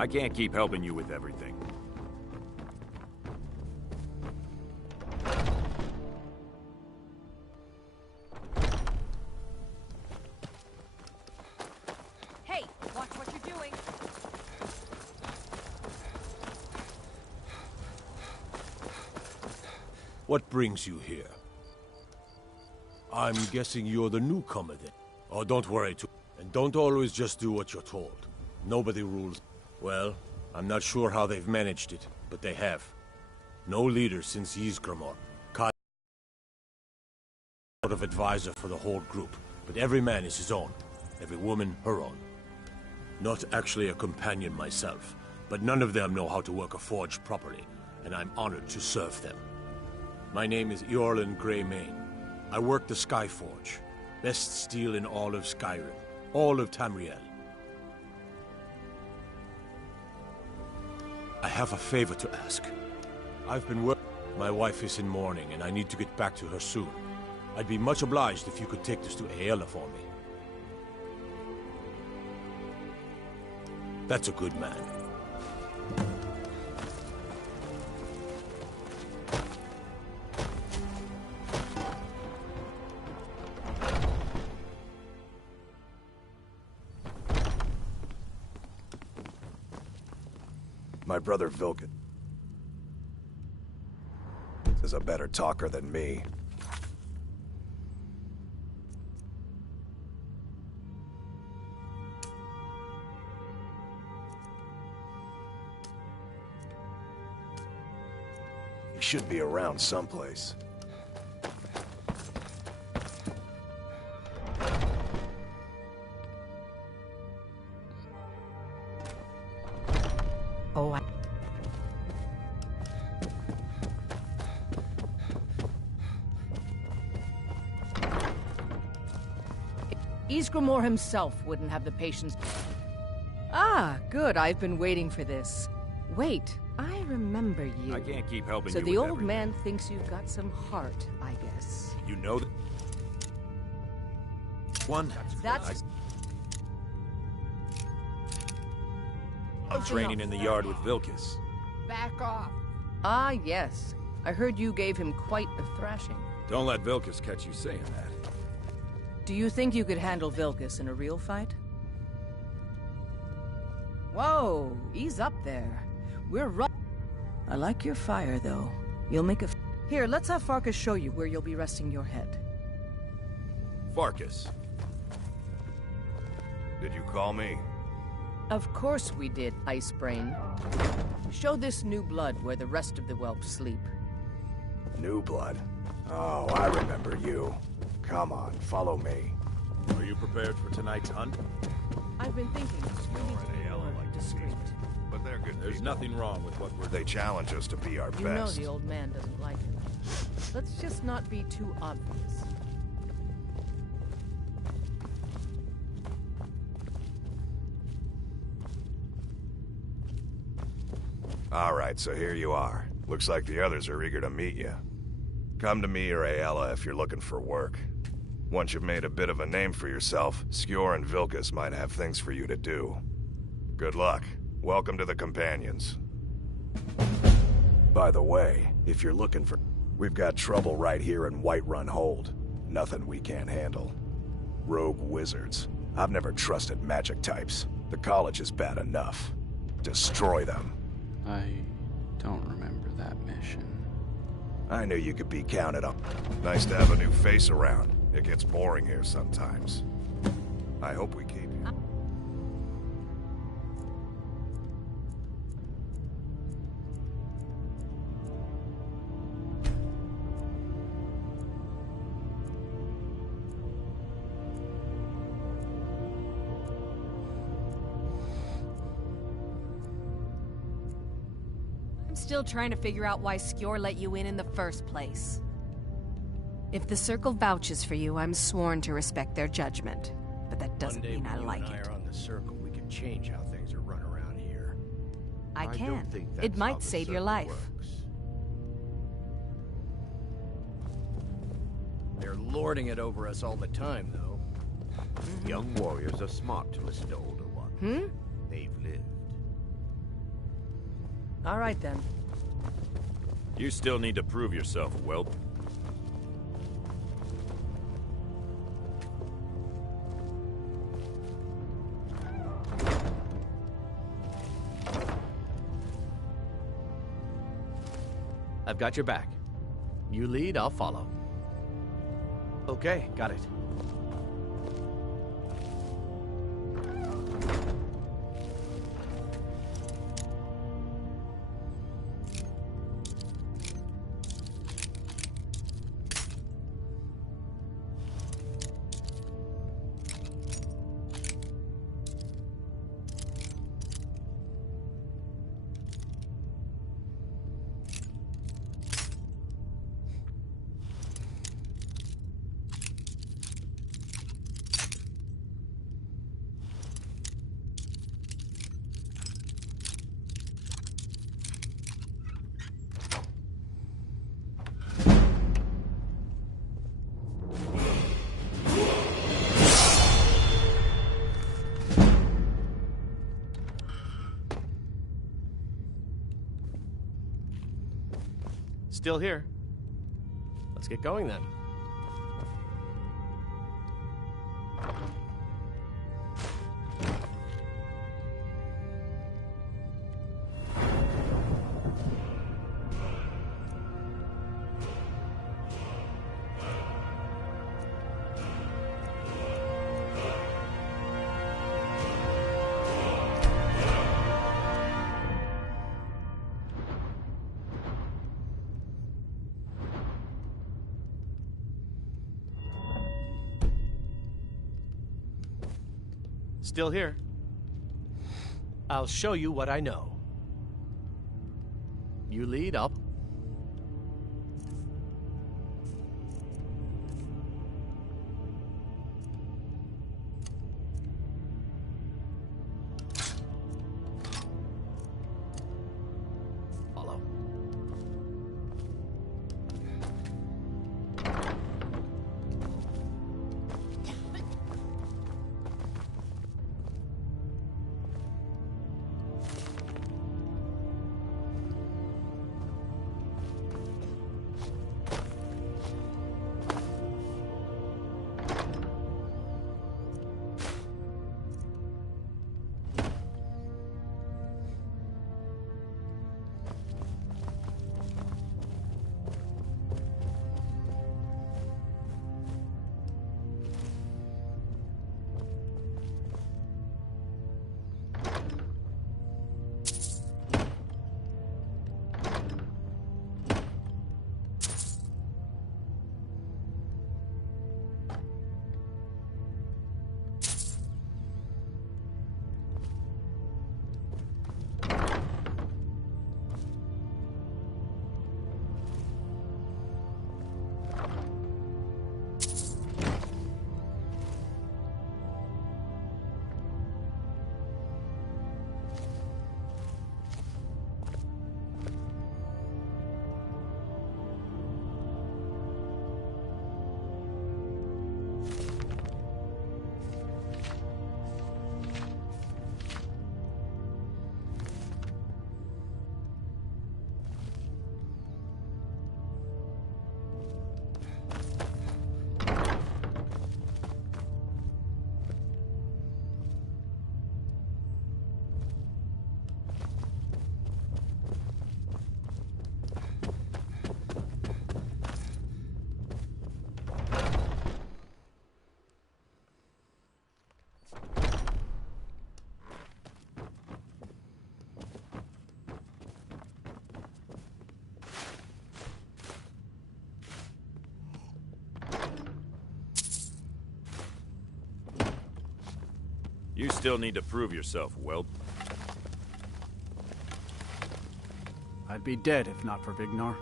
I can't keep helping you with everything. Hey, watch what you're doing. What brings you here? I'm guessing you're the newcomer then. Oh, don't worry too. And don't always just do what you're told. Nobody rules. Well, I'm not sure how they've managed it, but they have. No leader since Ysgramor. Sort of advisor for the whole group, but every man is his own. Every woman, her own. Not actually a companion myself, but none of them know how to work a forge properly, and I'm honored to serve them. My name is Eorlin Greymane. I work the Skyforge. Best steel in all of Skyrim. All of Tamriel. I have a favor to ask. I've been working. My wife is in mourning, and I need to get back to her soon. I'd be much obliged if you could take this to Aela for me. That's a good man. My brother Vilkas is a better talker than me. He should be around someplace. Oh, Ysgramor himself wouldn't have the patience. Ah, good. I've been waiting for this. Wait, I remember you. I can't keep helping so you the with old everything. man thinks you've got some heart, I guess. You know that... One? That's... I'm training in the yard with Vilkas. Back off. Ah, yes. I heard you gave him quite a thrashing. Don't let Vilkas catch you saying that. Do you think you could handle Vilkas in a real fight? Whoa, ease up there. We're I like your fire, though. You'll make a... Here, let's have Farkas show you where you'll be resting your head. Farkas. Did you call me? Of course we did, Ice Brain. Show this new blood where the rest of the whelps sleep. New blood? Oh, I remember you. Come on, follow me. Are you prepared for tonight's hunt? I've been thinking we need to be more discreet. But they're good There's people. nothing wrong with what we're They challenge us to be our You know best. the old man doesn't like it. Let's just not be too obvious. All right, so here you are. Looks like the others are eager to meet you. Come to me or Ayala if you're looking for work. Once you've made a bit of a name for yourself, Skjor and Vilkas might have things for you to do. Good luck. Welcome to the Companions. By the way, if you're looking for... We've got trouble right here in Whiterun Hold. Nothing we can't handle. Rogue wizards. I've never trusted magic types. The college is bad enough. Destroy them. I don't remember that mission. I knew you could be counted on. Nice to have a new face around. It gets boring here sometimes. I hope we keep you. I'm still trying to figure out why Skjor let you in the first place. If the Circle vouches for you, I'm sworn to respect their judgment. But that doesn't mean I like it. On the Circle, we can change how things are run around here. I don't can. think It that's how might the save your Circle life. works. They're lording it over us all the time, though. Young warriors are smart to listen to older ones. They've lived. All right, then. You still need to prove yourself, whelp. I've got your back. You lead, I'll follow. Okay, got it. Still here. Let's get going then. Still here. I'll show you what I know. You lead, I'll... follow. still need to prove yourself, whelp. I'd be dead if not for Vignar.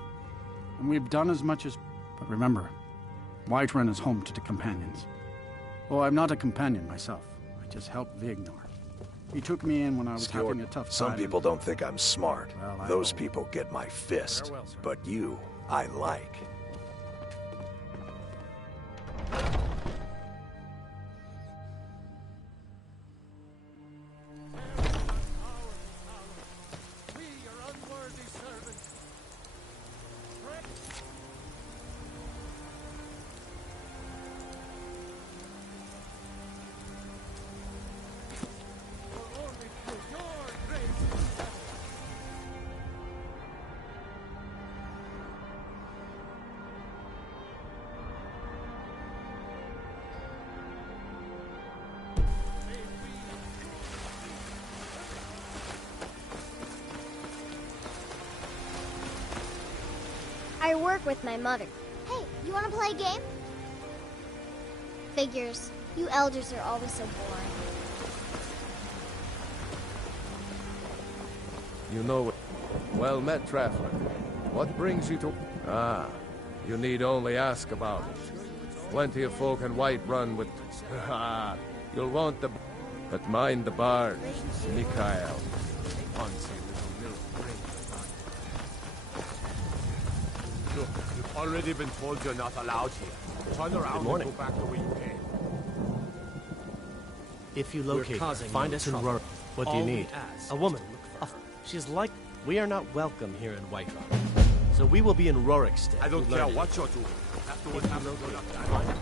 And we've done as much as... But remember, Whiterun is home to the companions. Oh, I'm not a companion myself. I just help Vignar. He took me in when I was having a tough time. Some people don't think I'm smart. Well, Those people get my fist. Farewell, sir. But you, I like. We, your unworthy servants. For only through your grace is settled. I work with my mother. Hey, you want to play a game? Figures. You elders are always so boring. You know it. Well met, traveler. What brings you to... Ah, you need only ask about it. Plenty of folk in Whiterun with... Ah, you'll want the... But mind the barn, Mikhail. Look, you've already been told you're not allowed here. Turn around and go back the way you came. If you locate her, find us in Rorik. What do you need? A woman. She's like... We are not welcome here in Whiterun. So we will be in Rorikstead. I don't care what you're doing. Afterwards, I'm not done.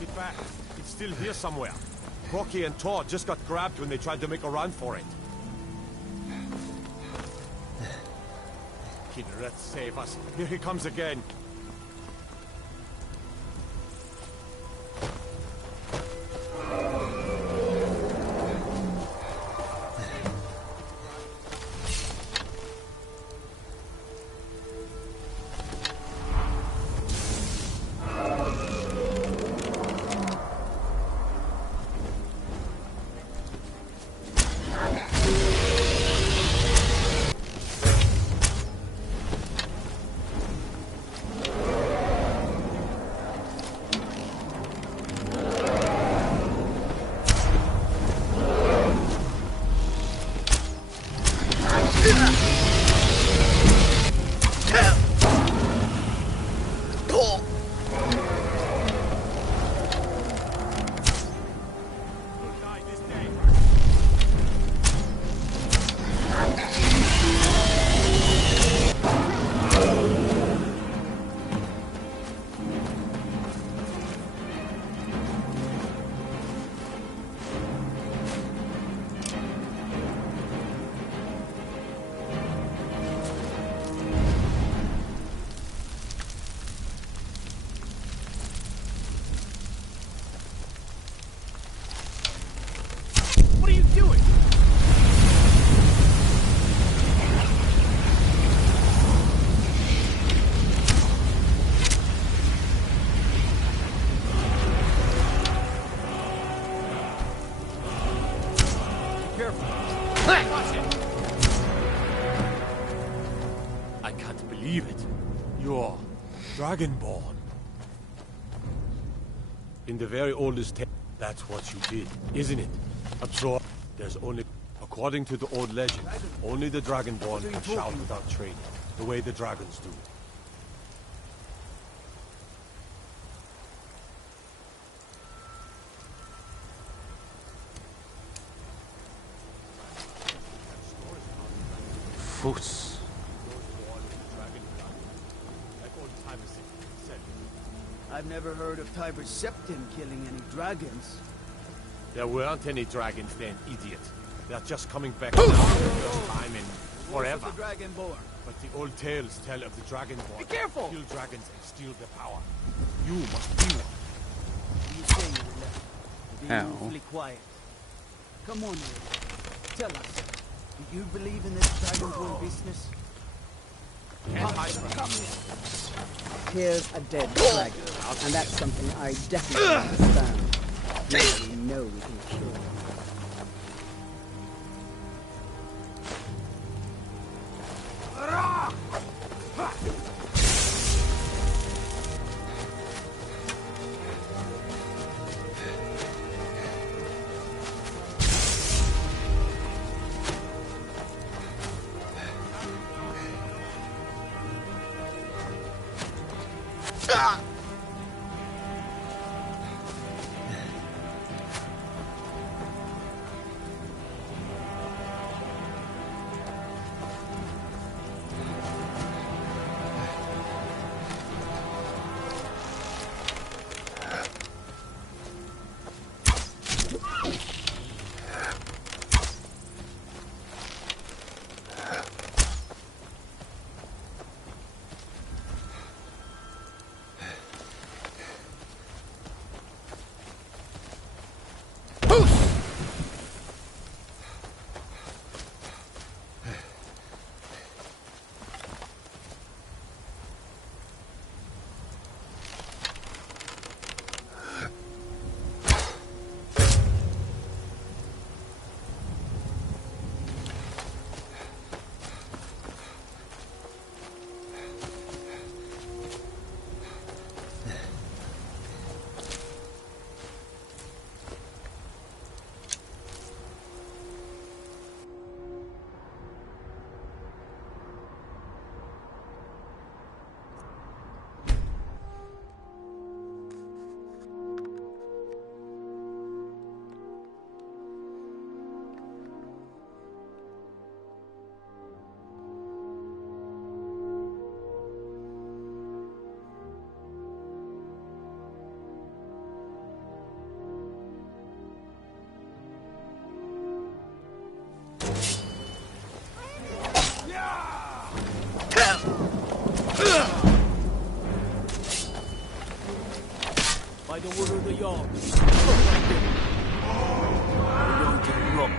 Get back. It's still here somewhere. Rocky and Todd just got grabbed when they tried to make a run for it. Kidret, save us. Here he comes again. believe it. You're Dragonborn. In the very oldest tale, that's what you did, isn't it? Absorb. There's only, according to the old legend, only the Dragonborn can shout without training, the way the dragons do. Foots. I've never heard of Tiber Septim killing any dragons. There weren't any dragons then, idiot. They're just coming back now for the first time in forever. The Dragonborn. But the old tales tell of the Dragonborn. Be careful! Kill dragons and steal their power. You must be one. You say you were left. Be Ow. awfully quiet. Come on, Will. Tell us. Do you believe in this Dragonborn business? Come here. Here's a dead dragon, and that's something I definitely understand. Now we know we can kill him. By the word of the Jarl. We're going to rob.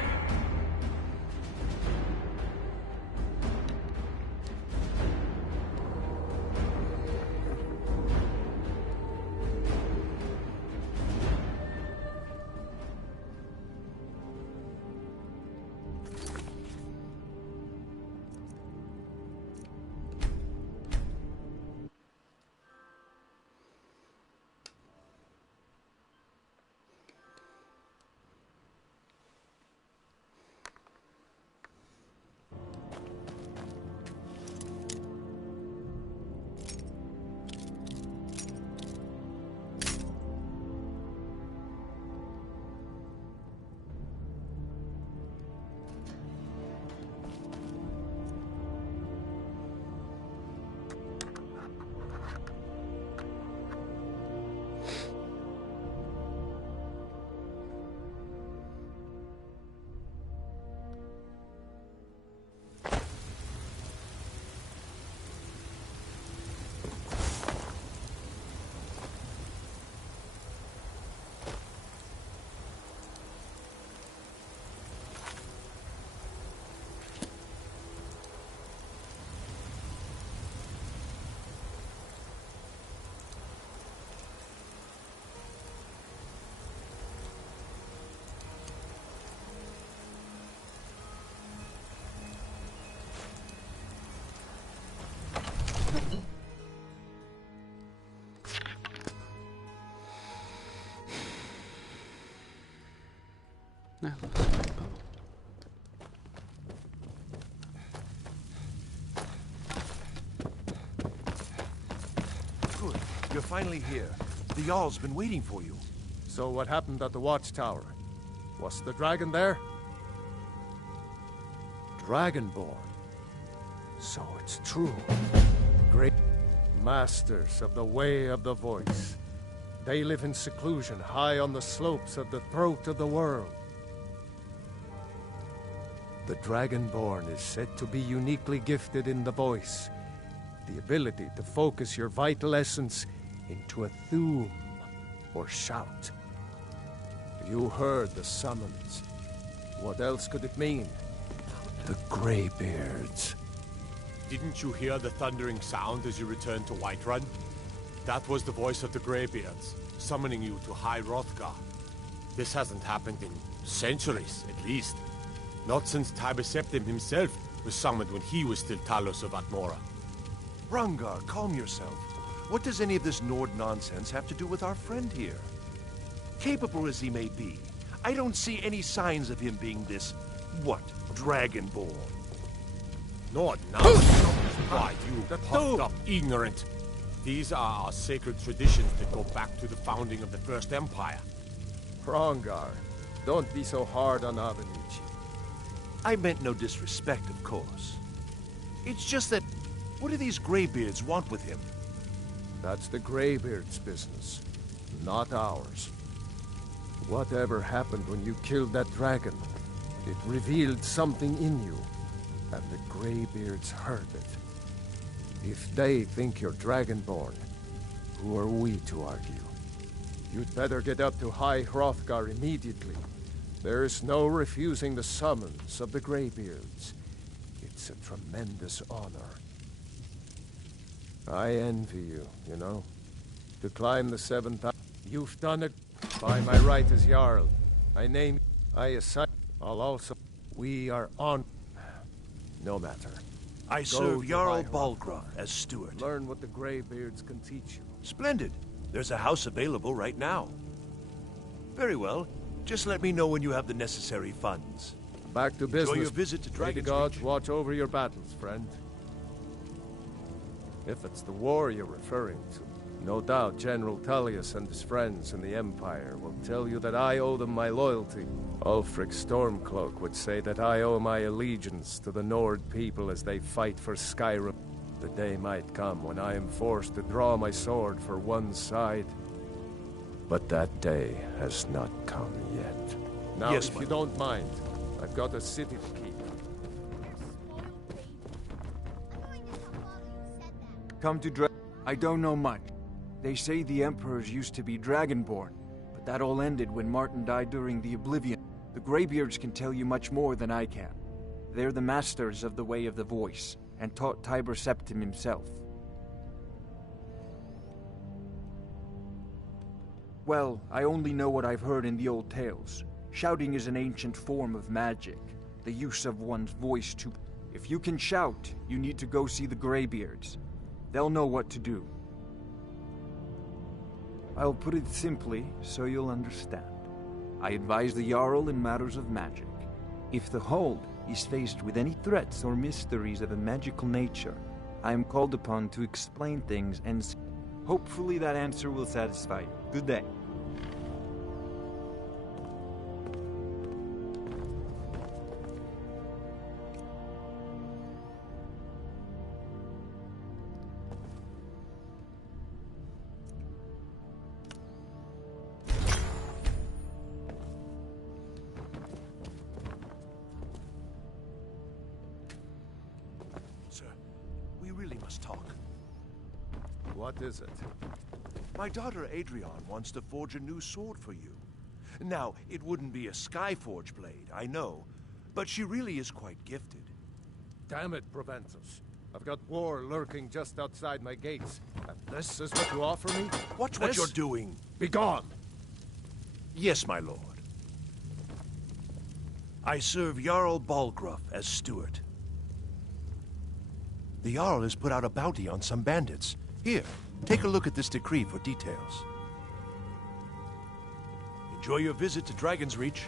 You're finally here. The Jarl's been waiting for you. So what happened at the watchtower? Was the dragon there? Dragonborn. So it's true. Great masters of the way of the voice. They live in seclusion high on the slopes of the throat of the world. The Dragonborn is said to be uniquely gifted in the voice. The ability to focus your vital essence into a thum or shout. You heard the summons. What else could it mean? The Greybeards. Didn't you hear the thundering sound as you returned to Whiterun? That was the voice of the Greybeards, summoning you to High Hrothgar. This hasn't happened in centuries, at least. Not since Tiber Septim himself was summoned when he was still Talos of Atmora. Hrongar, calm yourself. What does any of this Nord nonsense have to do with our friend here? Capable as he may be, I don't see any signs of him being this, what, Dragonborn? Nord nonsense! Why, you puffed up ignorant! These are our sacred traditions that go back to the founding of the First Empire. Hrongar, don't be so hard on Avenici. I meant no disrespect, of course. It's just that, what do these Greybeards want with him? That's the Greybeards' business, not ours. Whatever happened when you killed that dragon, it revealed something in you, and the Greybeards heard it. If they think you're Dragonborn, who are we to argue? You'd better get up to High Hrothgar immediately. There's no refusing the summons of the Greybeards. It's a tremendous honor. I envy you, you know. To climb the 7th... You've done it by my right as Jarl. I assign... I'll also... We are on... No matter. I serve Jarl Balgruuf as steward. Learn what the Greybeards can teach you. Splendid. There's a house available right now. Very well. Just let me know when you have the necessary funds. Back to business. Enjoy your visit to May the Dragon's gods Reach. watch over your battles, friend. If it's the war you're referring to, no doubt General Tullius and his friends in the Empire will tell you that I owe them my loyalty. Ulfric Stormcloak would say that I owe my allegiance to the Nord people as they fight for Skyrim. The day might come when I am forced to draw my sword for one side. But that day has not come yet. Now, Yes, if you don't mind, I've got a city to keep. Come to I don't know much. They say the Emperors used to be Dragonborn, but that all ended when Martin died during the Oblivion. The Greybeards can tell you much more than I can. They're the masters of the Way of the Voice, and taught Tiber Septim himself. Well, I only know what I've heard in the old tales. Shouting is an ancient form of magic, the use of one's voice to... If you can shout, you need to go see the Greybeards. They'll know what to do. I'll put it simply so you'll understand. I advise the Jarl in matters of magic. If the Hold is faced with any threats or mysteries of a magical nature, I am called upon to explain things, and hopefully that answer will satisfy you. Good day. Sir, we really must talk. What is it? My daughter Adrian wants to forge a new sword for you. Now, it wouldn't be a Skyforge blade, I know, but she really is quite gifted. Damn it, Proventus. I've got war lurking just outside my gates. And this is what you offer me? Watch what you're doing. Begone! Yes, my lord. I serve Jarl Balgruuf as steward. The Jarl has put out a bounty on some bandits. Here, take a look at this decree for details. Enjoy your visit to Dragon's Reach.